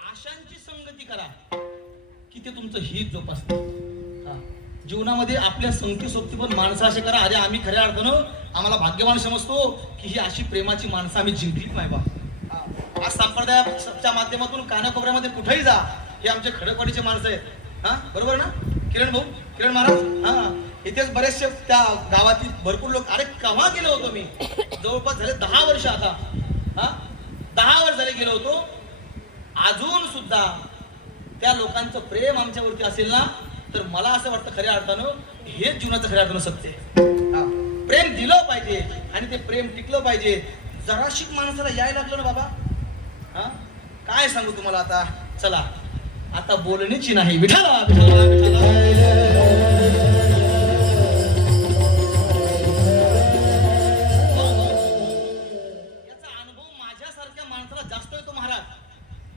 आशांची संगती करा की ते तुमचं हित जोपासतं. जीवनामध्ये आपल्या संगती सोबती पण माणसं असे करा, अरे आम्ही खऱ्या अर्थानं आम्हाला भाग्यवान समजतो की ही अशी प्रेमाची माणसं आम्ही जिंकली नाही बा. आज संप्रदायाच्या माध्यमातून कानाकोपऱ्यामध्ये कुठेही जा, हे आमचे खडकवाडीचे माणसं आहेत. बरोबर ना किरण महाराज? इथेच बरेचसे त्या गावातील भरपूर लोक. अरे केव्हा गेलो होतो मी, जवळपास झाले 10 वर्ष. आता 10 वर्ष झाले गेलो होतो. अजून सुद्धा त्या लोकांचं प्रेम आमच्यावरती असेल ना, तर मला असं वाटतं खऱ्या अर्थानं हेच जीवनाचं खऱ्या अर्थानं सत्य आहे. प्रेम दिलं पाहिजे आणि ते प्रेम टिकलं पाहिजे. जराशीक माणसाला यायला लागलं ना बाबा, काय सांगू तुम्हाला आता. चला आता बोलण्याची नाही. विठाला विठाला विठाला याचा अनुभव माझ्यासारख्या माणसाला जास्त येतो महाराज,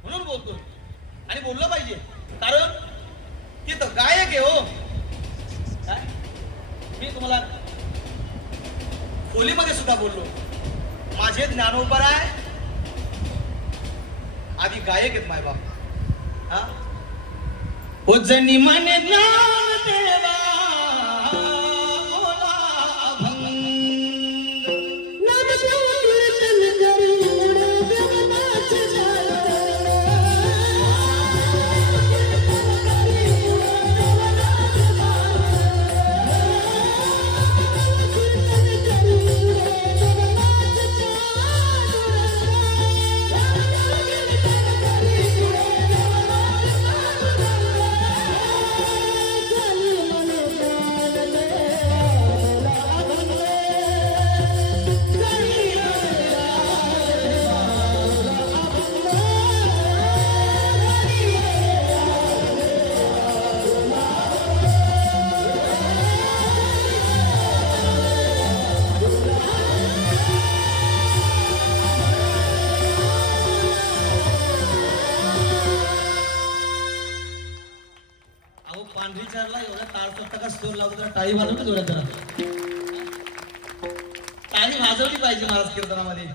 म्हणून बोलतो. आणि बोललं पाहिजे, कारण ती तर गायक आहे हो. मी तुम्हाला खोलीमध्ये सुद्धा बोललो, माझे ज्ञानोबर आहे, आधी गायक आहेत मायबाप. उज्जनी मन ज्ञान देवा पांढरी चारला एवढा ताळपत्ता का स्टोर लावतो तर टाळी वाजवली जोरात जरा. टाळी वाजवली पाहिजे महाराज कीर्तनामध्ये.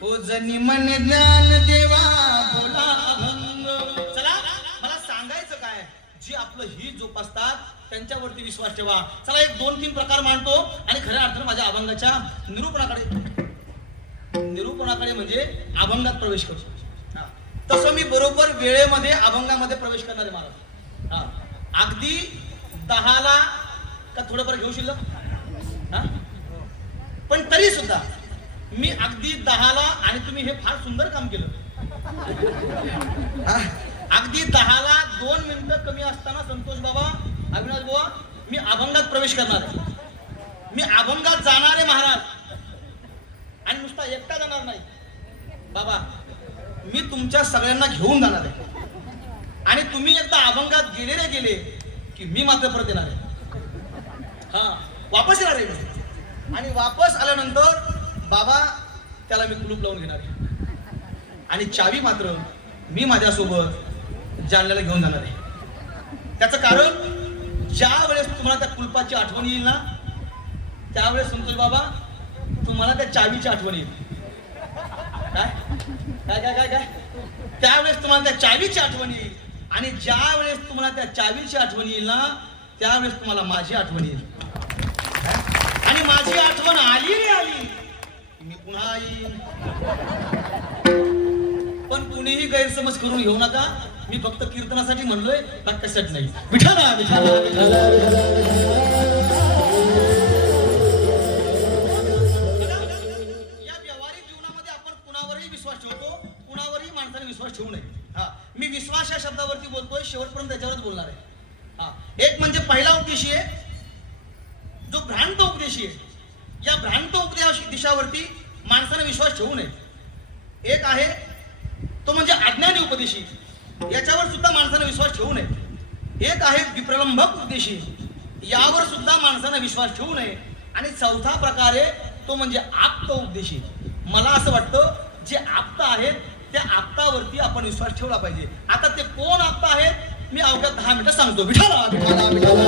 हो जनी मन ज्ञान देवा बोला अभंग. चला मला सांगायचं काय, जी आपलं ही जोपासतात त्यांच्यावरती विश्वास ठेवा. चला एक 2-3 प्रकार मांडतो आणि खऱ्या अर्थानं माझ्या अभंगाच्या निरूपणाकडे म्हणजे अभंगात प्रवेश करतो. तसं मी बरोबर वेळेमध्ये अभंगामध्ये प्रवेश करणार आहे महाराज. अगदी 10ला का थोडंफार घेऊ शिल्लक, पण तरी सुद्धा मी अगदी 10ला, आणि तुम्ही हे फार सुंदर काम केलं. अगदी 10ला 2 मिनिटं कमी असताना संतोष बाबा, अविनाश बाबा, मी अभंगात प्रवेश करणार आहे. मी अभंगात जाणार आहे महाराज, आणि नुसता एकटा जाणार नाही बाबा, मी तुमच्या सगळ्यांना घेऊन जाणार आहे. आणि तुम्ही एकदा अभंगात गेले की मी मात्र परत येणार आहे. वापस येणार आहे मी. आणि वापस आल्यानंतर बाबा त्याला मी कुलूप लावून घेणार आहे, आणि चावी मात्र मी माझ्यासोबत जालन्याला घेऊन जाणार आहे. त्याचं कारण, ज्या वेळेस तुम्हाला त्या कुलपाची आठवण येईल ना, त्यावेळेस संतोष बाबा तुम्हाला त्या चावीची आठवण येईल. काय काय काय काय काय त्यावेळेस तुम्हाला त्या चावीची आठवण येईल. आणि ज्या वेळेस तुम्हाला त्या चावीची आठवण येईल ना, त्यावेळेस तुम्हाला माझी आठवण येईल. आणि माझी आठवण आली रे आली, मी पुन्हा येईन. पण कुणीही गैरसमज करून घेऊ नका, मी फक्त कीर्तनासाठी म्हणलोय, कशासाठी नाही. विठाला विठाला विठाला. या व्यावहारिक जीवनामध्ये आपण कुणावरही विश्वास ठेवतो, कुणावरही माणसाने विश्वास ठेवू नये. मी विश्वास या शब्दावरती बोलतोय, शेवटपर्यंत त्याच्यावरच बोलणार आहे. एक म्हणजे पहिला उपदेशी आहे, जो भ्रांत उपदेशी आहे. या भ्रांत उपदेशावरती माणसाने विश्वास ठेवू नये. एक आहे तो म्हणजे अज्ञानी उपदेशी, याच्यावर सुद्धा माणसाने विश्वास ठेवू नये. एक आहे विप्रलंबक उपदेशी, यावर सुद्धा माणसाने विश्वास ठेवू नये. आणि चौथा प्रकार आहे तो म्हणजे आप्त उपदेशी. मला असं वाटतं जे आप्त आहेत त्या आप्तावरती आपण विश्वास ठेवला पाहिजे. आता ते कोण आप्त आहेत मी अवघ्या 10 मिनिटं सांगतो. विठाला विठाला विठाला.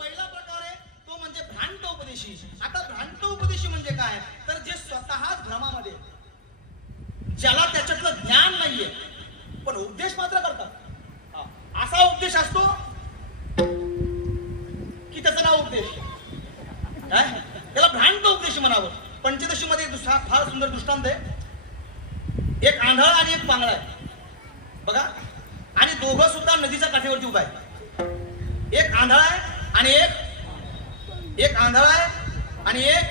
पहिला प्रकार आहे तो म्हणजे भ्रांत उपदेशी. आता भ्रांत उपदेशी म्हणजे काय, तर जे स्वतःच भ्रमामध्ये, ज्याला त्याच्यातलं ज्ञान नाहीये पण उपदेश मात्र करतात. असा उपदेश असतो की त्याचं नाव उपदेश, काय त्याला भ्रांत उपदेश म्हणावं. पंचदशी मध्ये फार सुंदर दृष्टांत आहे. एक आंधळा आणि एक पांगळा आहे बघा, आणि दोघं सुद्धा नदीच्या काठीवरती उभा आहे. एक आंधळा आहे आणि एक आंधळा आहे आणि एक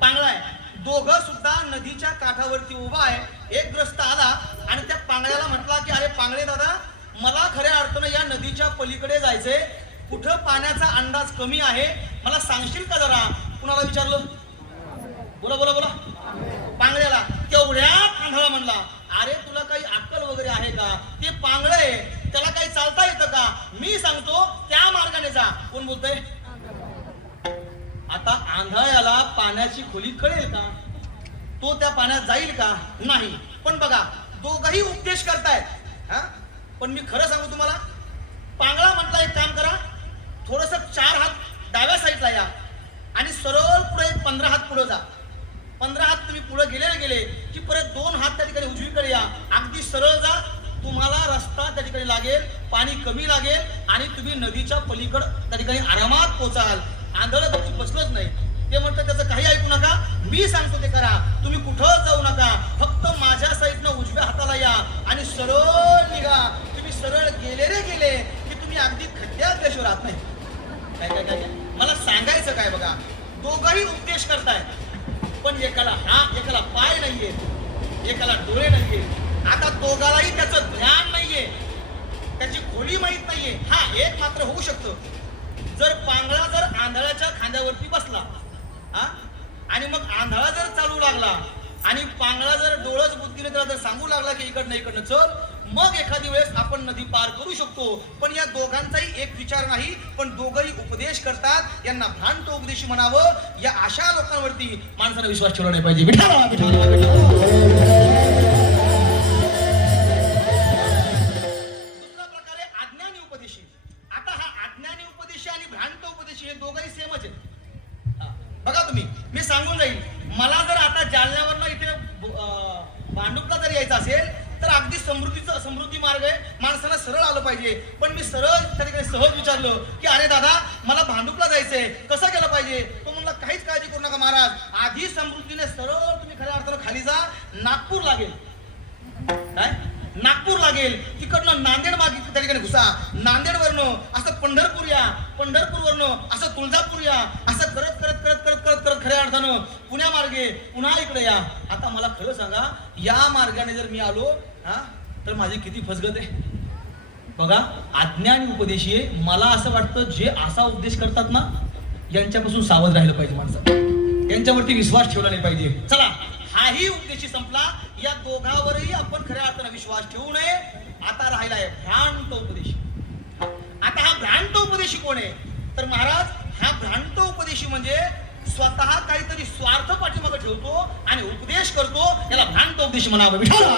पांगळा आहे. दोघं सुद्धा नदीच्या काठावरती उभा आहे. एक ग्रस्त आला आणि त्या पांगळ्याला म्हटला की अरे पांगळे दादा, मला खऱ्या अर्थानं या नदीच्या पलीकडे जायचंय, कुठं पाण्याचा अंदाज कमी आहे, मला सांगशील का जरा. कुणाला विचारलं, बोला बोला बोला, पांगळ्याला. तेवढ्यात आंधळा म्हणला, अरे तुला काही अक्कल वगैरे आहे का, ते पांगळ आहे, त्याला काही चालता येतं का, मी सांगतो त्या मार्गाने जा. कोण बोलतंय. आता आंधळ्याला पाण्याची खोली कळेल का, तो त्या पाण्यात जाईल का, नाही. पण बघा दोघही उपदेश करतायत. पण मी खरं सांगू तुम्हाला, पांगळा म्हटला एक काम करा, थोडस 4 हात डाव्या साईडला या आणि सरळ पुढे 15 हात पुढे जा. 15 हात तुम्ही पुढे गेले की परत 2 हात त्या ठिकाणी उजवीकडे या. अगदी सरळ जा, तुम्हाला रस्ता त्या ठिकाणी लागेल, पाणी कमी लागेल आणि तुम्ही नदीच्या पलीकडे त्या ठिकाणी आरामात पोचाल. आंधळ तुमची बसलंच नाही. ते म्हणतात त्याचं काही ऐकू नका, मी सांगतो ते करा, तुम्ही कुठं जाऊ नका, फक्त माझ्या साईडनं उजव्या हाताला या आणि सरळ निघा. तुम्ही सरळ गेले की तुम्ही अगदी खड्ड्यात गेल्याशिवाय राहत नाही. काय काय काय मला सांगायचं काय बघा, दोघंही उपदेश करतायत, पण एकाला पाय नाहीये, एकाला डोळे नाहीये. आता दोघालाही त्याचं ज्ञान नाहीये, त्याची खोली माहित नाहीये. एक मात्र होऊ शकतं, जर पांगळा जर आंधळ्याच्या खांद्यावरती बसला आणि मग आंधळा जर चालू लागला आणि पांगळा जर डोळस बुद्धीने त्याला जर सांगू लागला की इकडनं चल, मग एखादी वेळेस आपण नदी पार करू शकतो. पण या दोघांचाही एक विचार नाही, पण दोघंही उपदेश करतात. यांना भ्रांत उपदेशी म्हणावं. या अशा लोकांवरती माणसाने विश्वास ठेवला नाही पाहिजे. विठाला विठाला विठाला. समृद्धी मार्ग आहे, माणसाला सरळ आलं पाहिजे. पण मी सरळ त्या ठिकाणी सहज विचारलं की अरे दादा मला भांडुपला जायचंय, कसं गेलं पाहिजे? तो म्हणला काहीच काळजी करू नका महाराज, आधी समृद्धीने सरळ तुम्ही खऱ्या अर्थानं खाली जा, नागपूर लागेल. काय नागपूर लागेल, तिकडनं नांदेड मागे त्या ठिकाणी घुसा, नांदेडवरनं असं पंढरपूर या, पंढरपूरवरनं असं तुळजापूर या, असं करत करत करत करत करत करत खऱ्या अर्थानं पुण्या मार्गे पुन्हा इकडे या. आता मला खरं सांगा, या मार्गाने जर मी आलो तर माझी किती फसगत आहे बघा. अज्ञानी उपदेशी आहे. मला असं वाटतं जे असा उपदेश करतात ना, यांच्यापासून सावध राहिलं पाहिजे माणसं, यांच्यावरती विश्वास ठेवला नाही पाहिजे. चला, हाही उपदेशी संपला. या दोघांवरही आपण खऱ्या अर्थानं विश्वास ठेवू नये. आता राहिलाय भ्रांत उपदेशी. आता हा भ्रांत उपदेशी कोण आहे? तर महाराज, हा भ्रांत उपदेशी म्हणजे स्वतः काहीतरी स्वार्थ पाठीमागे ठेवतो आणि उपदेश करतो, याला भ्रांत उपदेशी म्हणावं. विठाला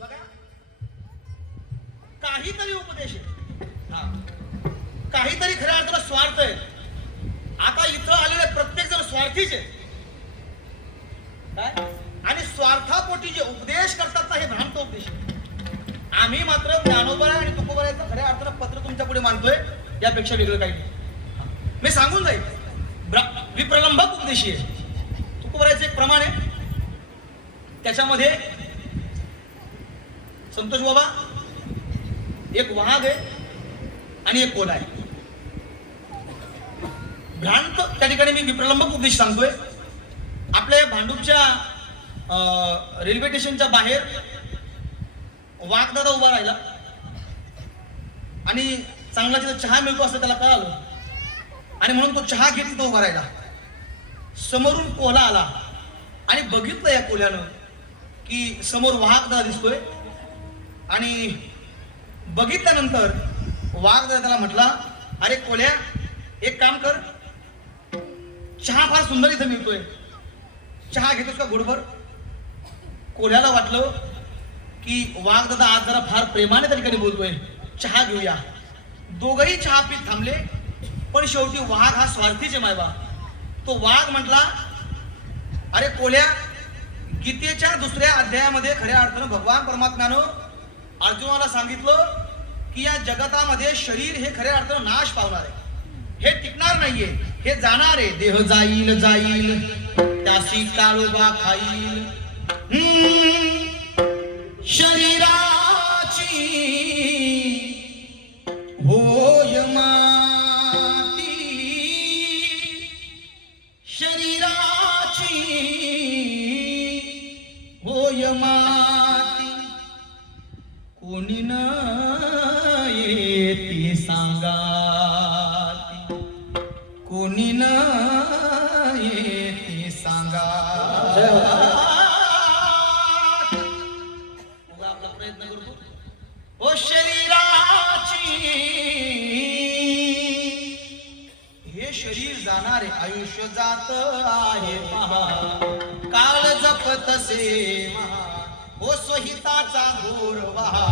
बघा, काहीतरी उपदेश आहे, काहीतरी खऱ्या अर्थानं स्वार्थ आहे. आता इथं आलेले प्रत्येक जण स्वार्थीच आहे काय, आणि स्वार्थापोटी जे उपदेश करतात ना, हे भ्रांत उपदेश. आम्ही मात्र ज्ञानोबा आणि तुकोबाराचं खऱ्या अर्थानं पत्र तुमच्या पुढे मांडतोय, यापेक्षा वेगळं काही नाही. मी सांगून जाईल, विप्रलंबक उपदेशी आहे. तुकोबाराचं एक प्रमाण आहे, त्याच्यामध्ये संतोष बाबा एक वाघ आहे आणि एक कोल्हा आहे. भ्रांत त्या ठिकाणी मी विप्रलंबक उपदेश सांगतोय. आपल्या भांडूपच्या रेल्वे स्टेशनच्या बाहेर वाघदादा उभा राहिला आणि चांगला तिथं चहा मिळतो असं त्याला कळालं, आणि म्हणून तो चहा घेत तिथं उभा राहिला. समोरून कोल्हा आला आणि बघितलं या कोल्ह्यानं की समोर वाघदादा दिसतोय, आणि बघितल्यानंतर वाघदादा त्याला म्हटला, अरे कोल्ह्या, एक काम कर, चहा फार सुंदर इथं मिळतोय, चहा घेतोस का घोडभर? कोल्ह्याला वाटलं की वाघदादा आज जरा फार प्रेमाने त्या ठिकाणी बोलतोय, चहा घेऊया. दोघही चहा पीत थांबले. पण शेवटी वाघ हा स्वार्थीच आहे मायबा. तो वाघ म्हटला, अरे कोल्ह्या, गीतेच्या 2ऱ्या अध्यायामध्ये खऱ्या अर्थानं भगवान परमात्म्यानं अर्जुनाला सांगितलं की या जगतामध्ये शरीर हे खऱ्या अर्थानं नाश पावणार आहे, हे टिकणार नाहीये, हे जाणार आहे. देह जाईल जाईल त्याशी काळोबा खाईल, शरीराची होय माती, शरीराची होय माती, कोणी न येते सांगा, कोणी न येते सांगा. आपला प्रयत्न करतो. ओ शरीराची, हे शरीर जाणारे, आयुष्य जात आहे पहा, काळ जपतसे महा, ओ स्वहिताचा घोर वहा,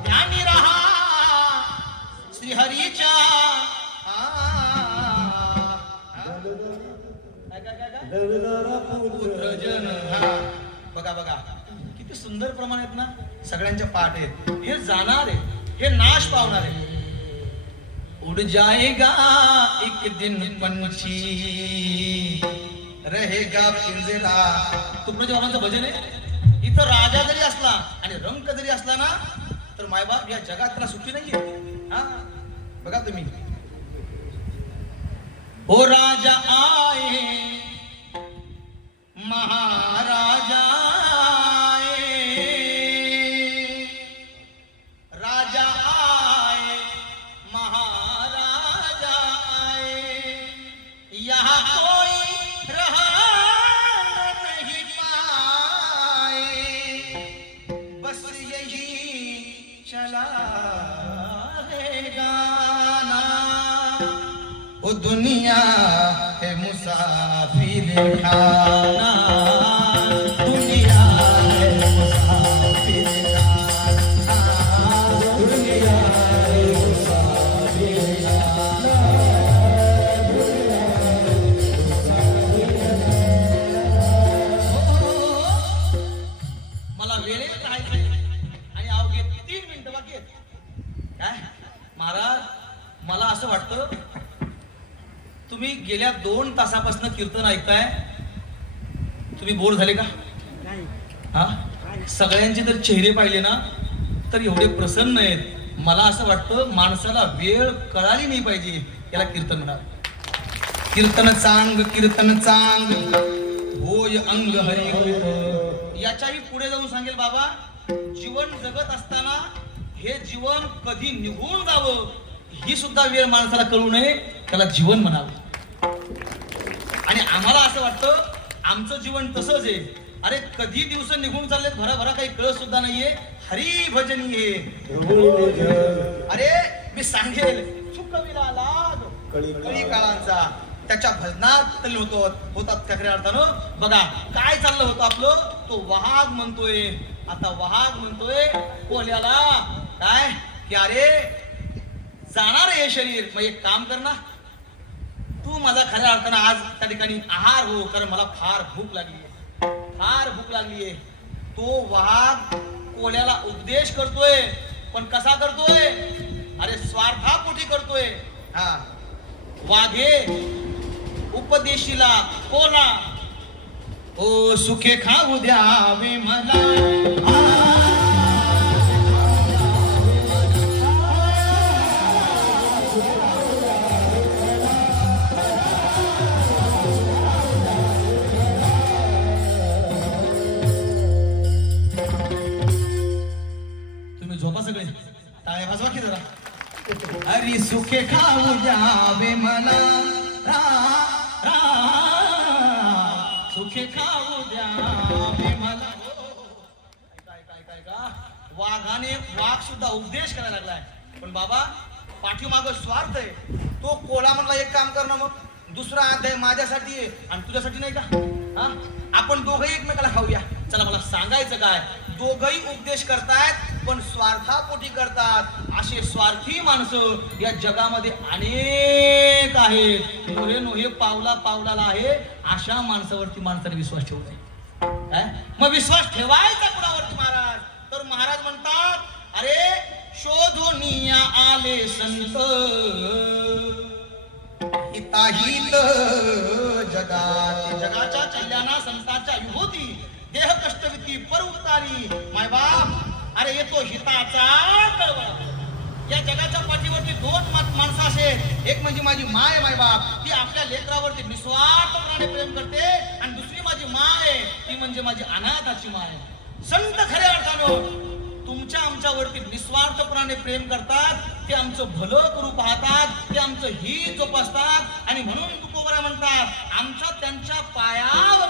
ध्यानी रहा श्रीहरीच्या. बघा बघा किती सुंदर प्रमाण आहेत ना, सगळ्यांच्या पाठ आहेत. हे जाणार आहे, हे नाश पावणार आहे. उड़ जाएगा एक दिन पंछी, रहेगा पिंजरा. तुकडोजी बाबांचं भजन आहे. इथं राजा जरी असला आणि रंक जरी असला ना, तर मायबाप या जगात त्याला सुट्टी नाहीये. हा बघा तुम्ही, ओ राजा आए महाराजा आए, राजा आए महाराजा आए, यहाँ कोई रह नहीं पाए, बस यही चला है गाना. ओ दुनिया है मुसाफिर खाना, दुनिया है मुसाफिर खाना, दुनिया है मुसाफिर खाना, दुनिया तुम्ही गेल्या 2 तासापासून कीर्तन ऐकताय, तुम्ही बोर झाले का? हा, सगळ्यांचे जर चेहरे पाहिले ना तर एवढे प्रसन्न आहेत. मला असं वाटतं माणसाला वेळ कळाली नाही पाहिजे, याला कीर्तन म्हणावं. कीर्तन चांग होय अंग हरी रूप. याच्याही पुढे जाऊन सांगेल बाबा, जीवन जगत असताना हे जीवन कधी निघून जावं ही सुद्धा वेळ माणसाला कळू नये, त्याला जीवन म्हणावं. आणि आम्हाला असं वाटतं आमचं जीवन तसंच आहे. अरे कधी दिवस निघून चाललेत भराभरा, काही कळत सुद्धा नाहीये. हरी भजनीये. अरे मी सांगेल चुकविला लाग कळी काळांचा, त्याच्या भजनात तल्लीन होतात खऱ्या अर्थानं. बघा काय चाललं होतं आपलं, तो वाघ म्हणतोय, आता वाघ म्हणतोय कोल्याला काय की अरे जाणार हे शरीर, मग एक काम कर ना, तू माझा खऱ्या अर्थानं आज त्या ठिकाणी आहार हो, कारण मला फार भूक लागलीये. तो वाघ कोल्याला उपदेश करतोय, पण कसा करतोय? अरे स्वार्थापोटी करतोय. हा, वाघे उपदेशीला कोला, ओ सुखे खाऊ द्यावे मला, झोपा सगळे, टाळ्या वाजवा की जरा. हरी सुखे खाऊ द्यावे मला, सुखे खाऊ द्यावे मला. काय का वाघाने वाघ सुद्धा उपदेश करायला लागलाय, पण बाबा पाठीमाग स्वार्थ आहे. तो कोला म्हणला एक काम कर ना, मग दुसरा अध्याय माझ्यासाठी आहे आणि तुझ्यासाठी नाही का? हा, आपण दोघंही एकमेकाला खाऊया. चला मला सांगायचं काय, दोघंही उपदेश करतायत पण स्वार्थापोटी करतात. असे स्वार्थी माणसं या जगामध्ये अनेक आहेत. नोहे पावला पावलाला आहे. अशा माणसावरती माणसाने विश्वास ठेवू नये. काय मग विश्वास ठेवायचा कुणावरती महाराज? तर महाराज म्हणतात, अरे शोधोनिया आले संत, हिताहित जगात. जगाच्या कल्याणा संतांच्या विभूती देह कष्टविती पर उतारी. माय बाप, अरे येतो हिताचा कळवळा. या जगाच्या पाठीवरती 2 माणसं असे, एक म्हणजे माझी माय, माय बाप, ती आपल्या लेकरावरती निस्वार्थपणाने प्रेम करते, आणि दुसरी माझी माय, ती म्हणजे माझी अनाथाची माय. संत खऱ्या अर्थानं तुमच्या आमच्यावरती निस्वार्थपणाने प्रेम करतात, ते आमचं भलं करू पाहतात, ते आमचं हित जोपासतात, आणि म्हणून तुकोबरा म्हणतात आमच्या त्यांच्या पायावर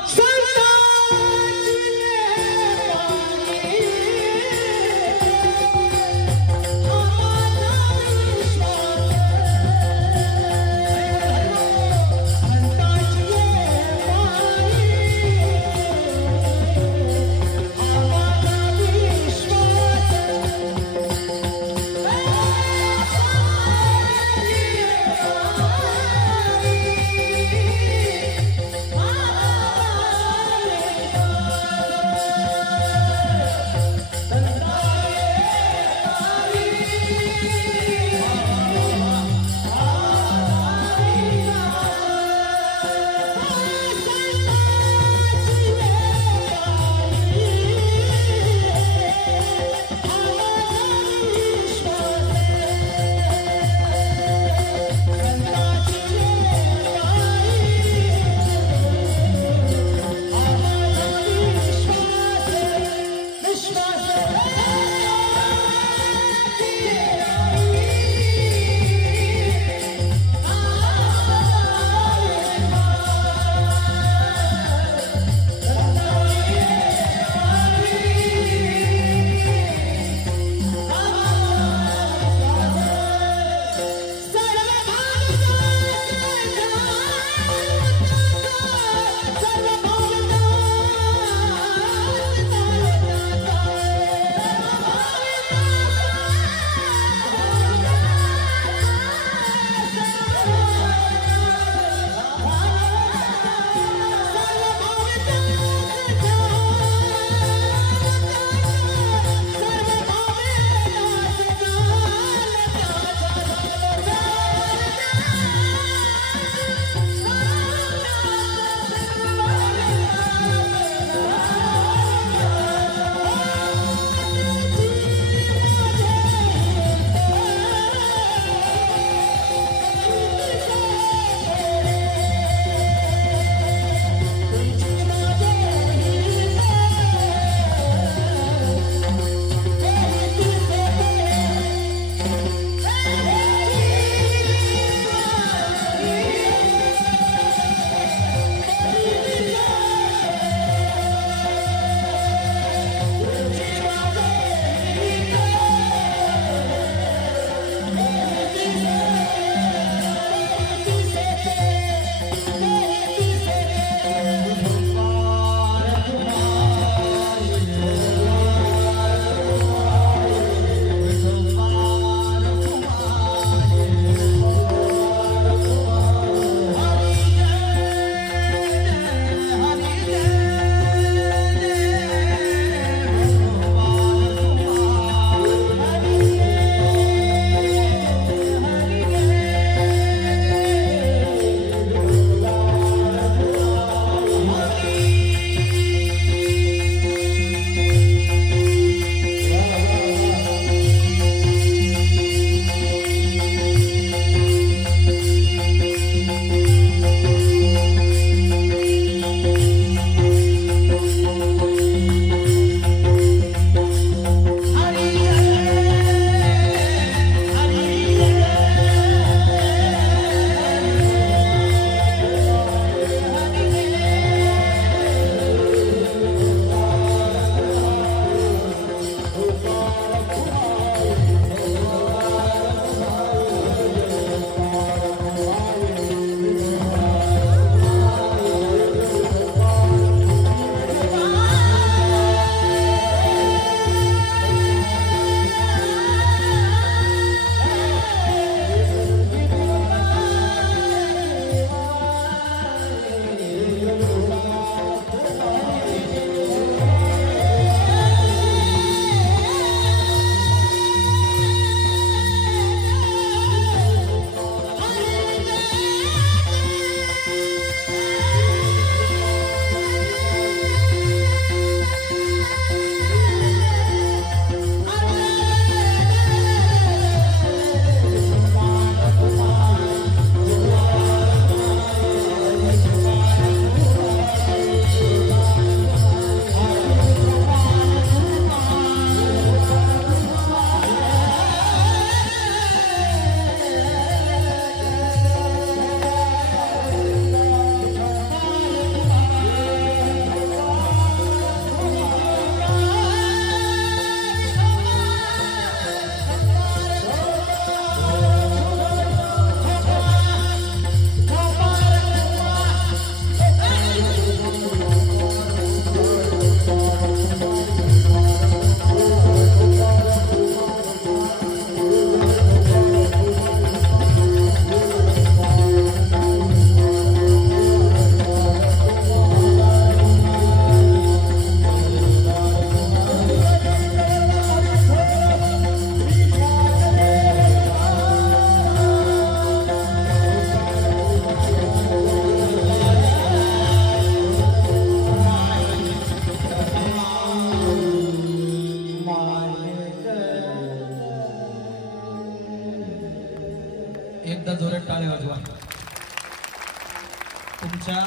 तुमच्या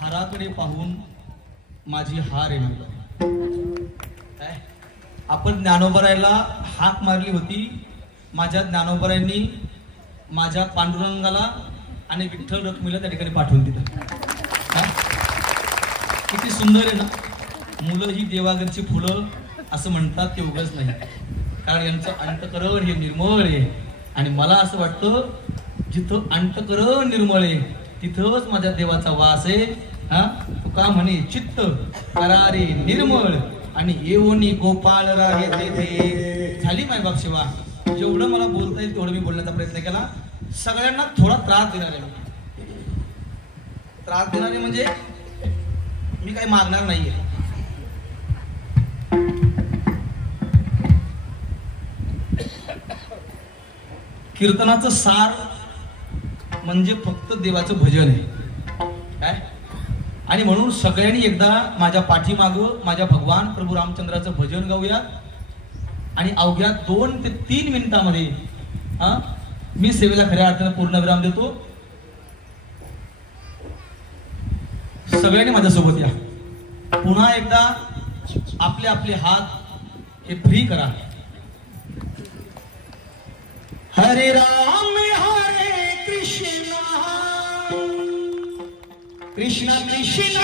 हाराकडे पाहून माझी हार येणार. आपण ज्ञानोबरायला हाक मारली होती. माझ्या ज्ञानोबरायांनी माझ्या पांडुरंगाला आणि विठ्ठल रखुमाईला त्या ठिकाणी पाठवून दिलं. किती सुंदर आहे ना. मुलं ही देवाघरची फुलं असं म्हणतात ते उगाच नाही, कारण यांचं अंतकरण हे निर्मळ आहे. आणि मला असं वाटतं जिथं अंतकरण निर्मळ आहे तिथंच माझ्या देवाचा वास आहे. तुका म्हणे चित्त करारे निर्मळ आणि येऊनी गोपाळ राहे तेथे. झाली मायबाप सेवा. जेवढं मला बोलता येईल तेवढं मी बोलण्याचा प्रयत्न केला. सगळ्यांना थोडा त्रास देणार आहे. त्रास देणारे म्हणजे मी काही मागणार नाहीये. कीर्तनाचं सार म्हणजे फक्त देवाचं भजन आहे काय. आणि म्हणून सगळ्यांनी एकदा माझ्या पाठीमागं माझ्या भगवान प्रभू रामचंद्राचं भजन गाऊया. आणि अवघ्या 2 ते 3 मिनिटांमध्ये मी सेवेला खऱ्या अर्थानं पूर्णविराम देतो. सगळ्यांनी माझ्यासोबत या. पुन्हा एकदा आपले आपले हात हे फ्री करा. हरे राम हरे कृष्ण कृष्ण कृष्ण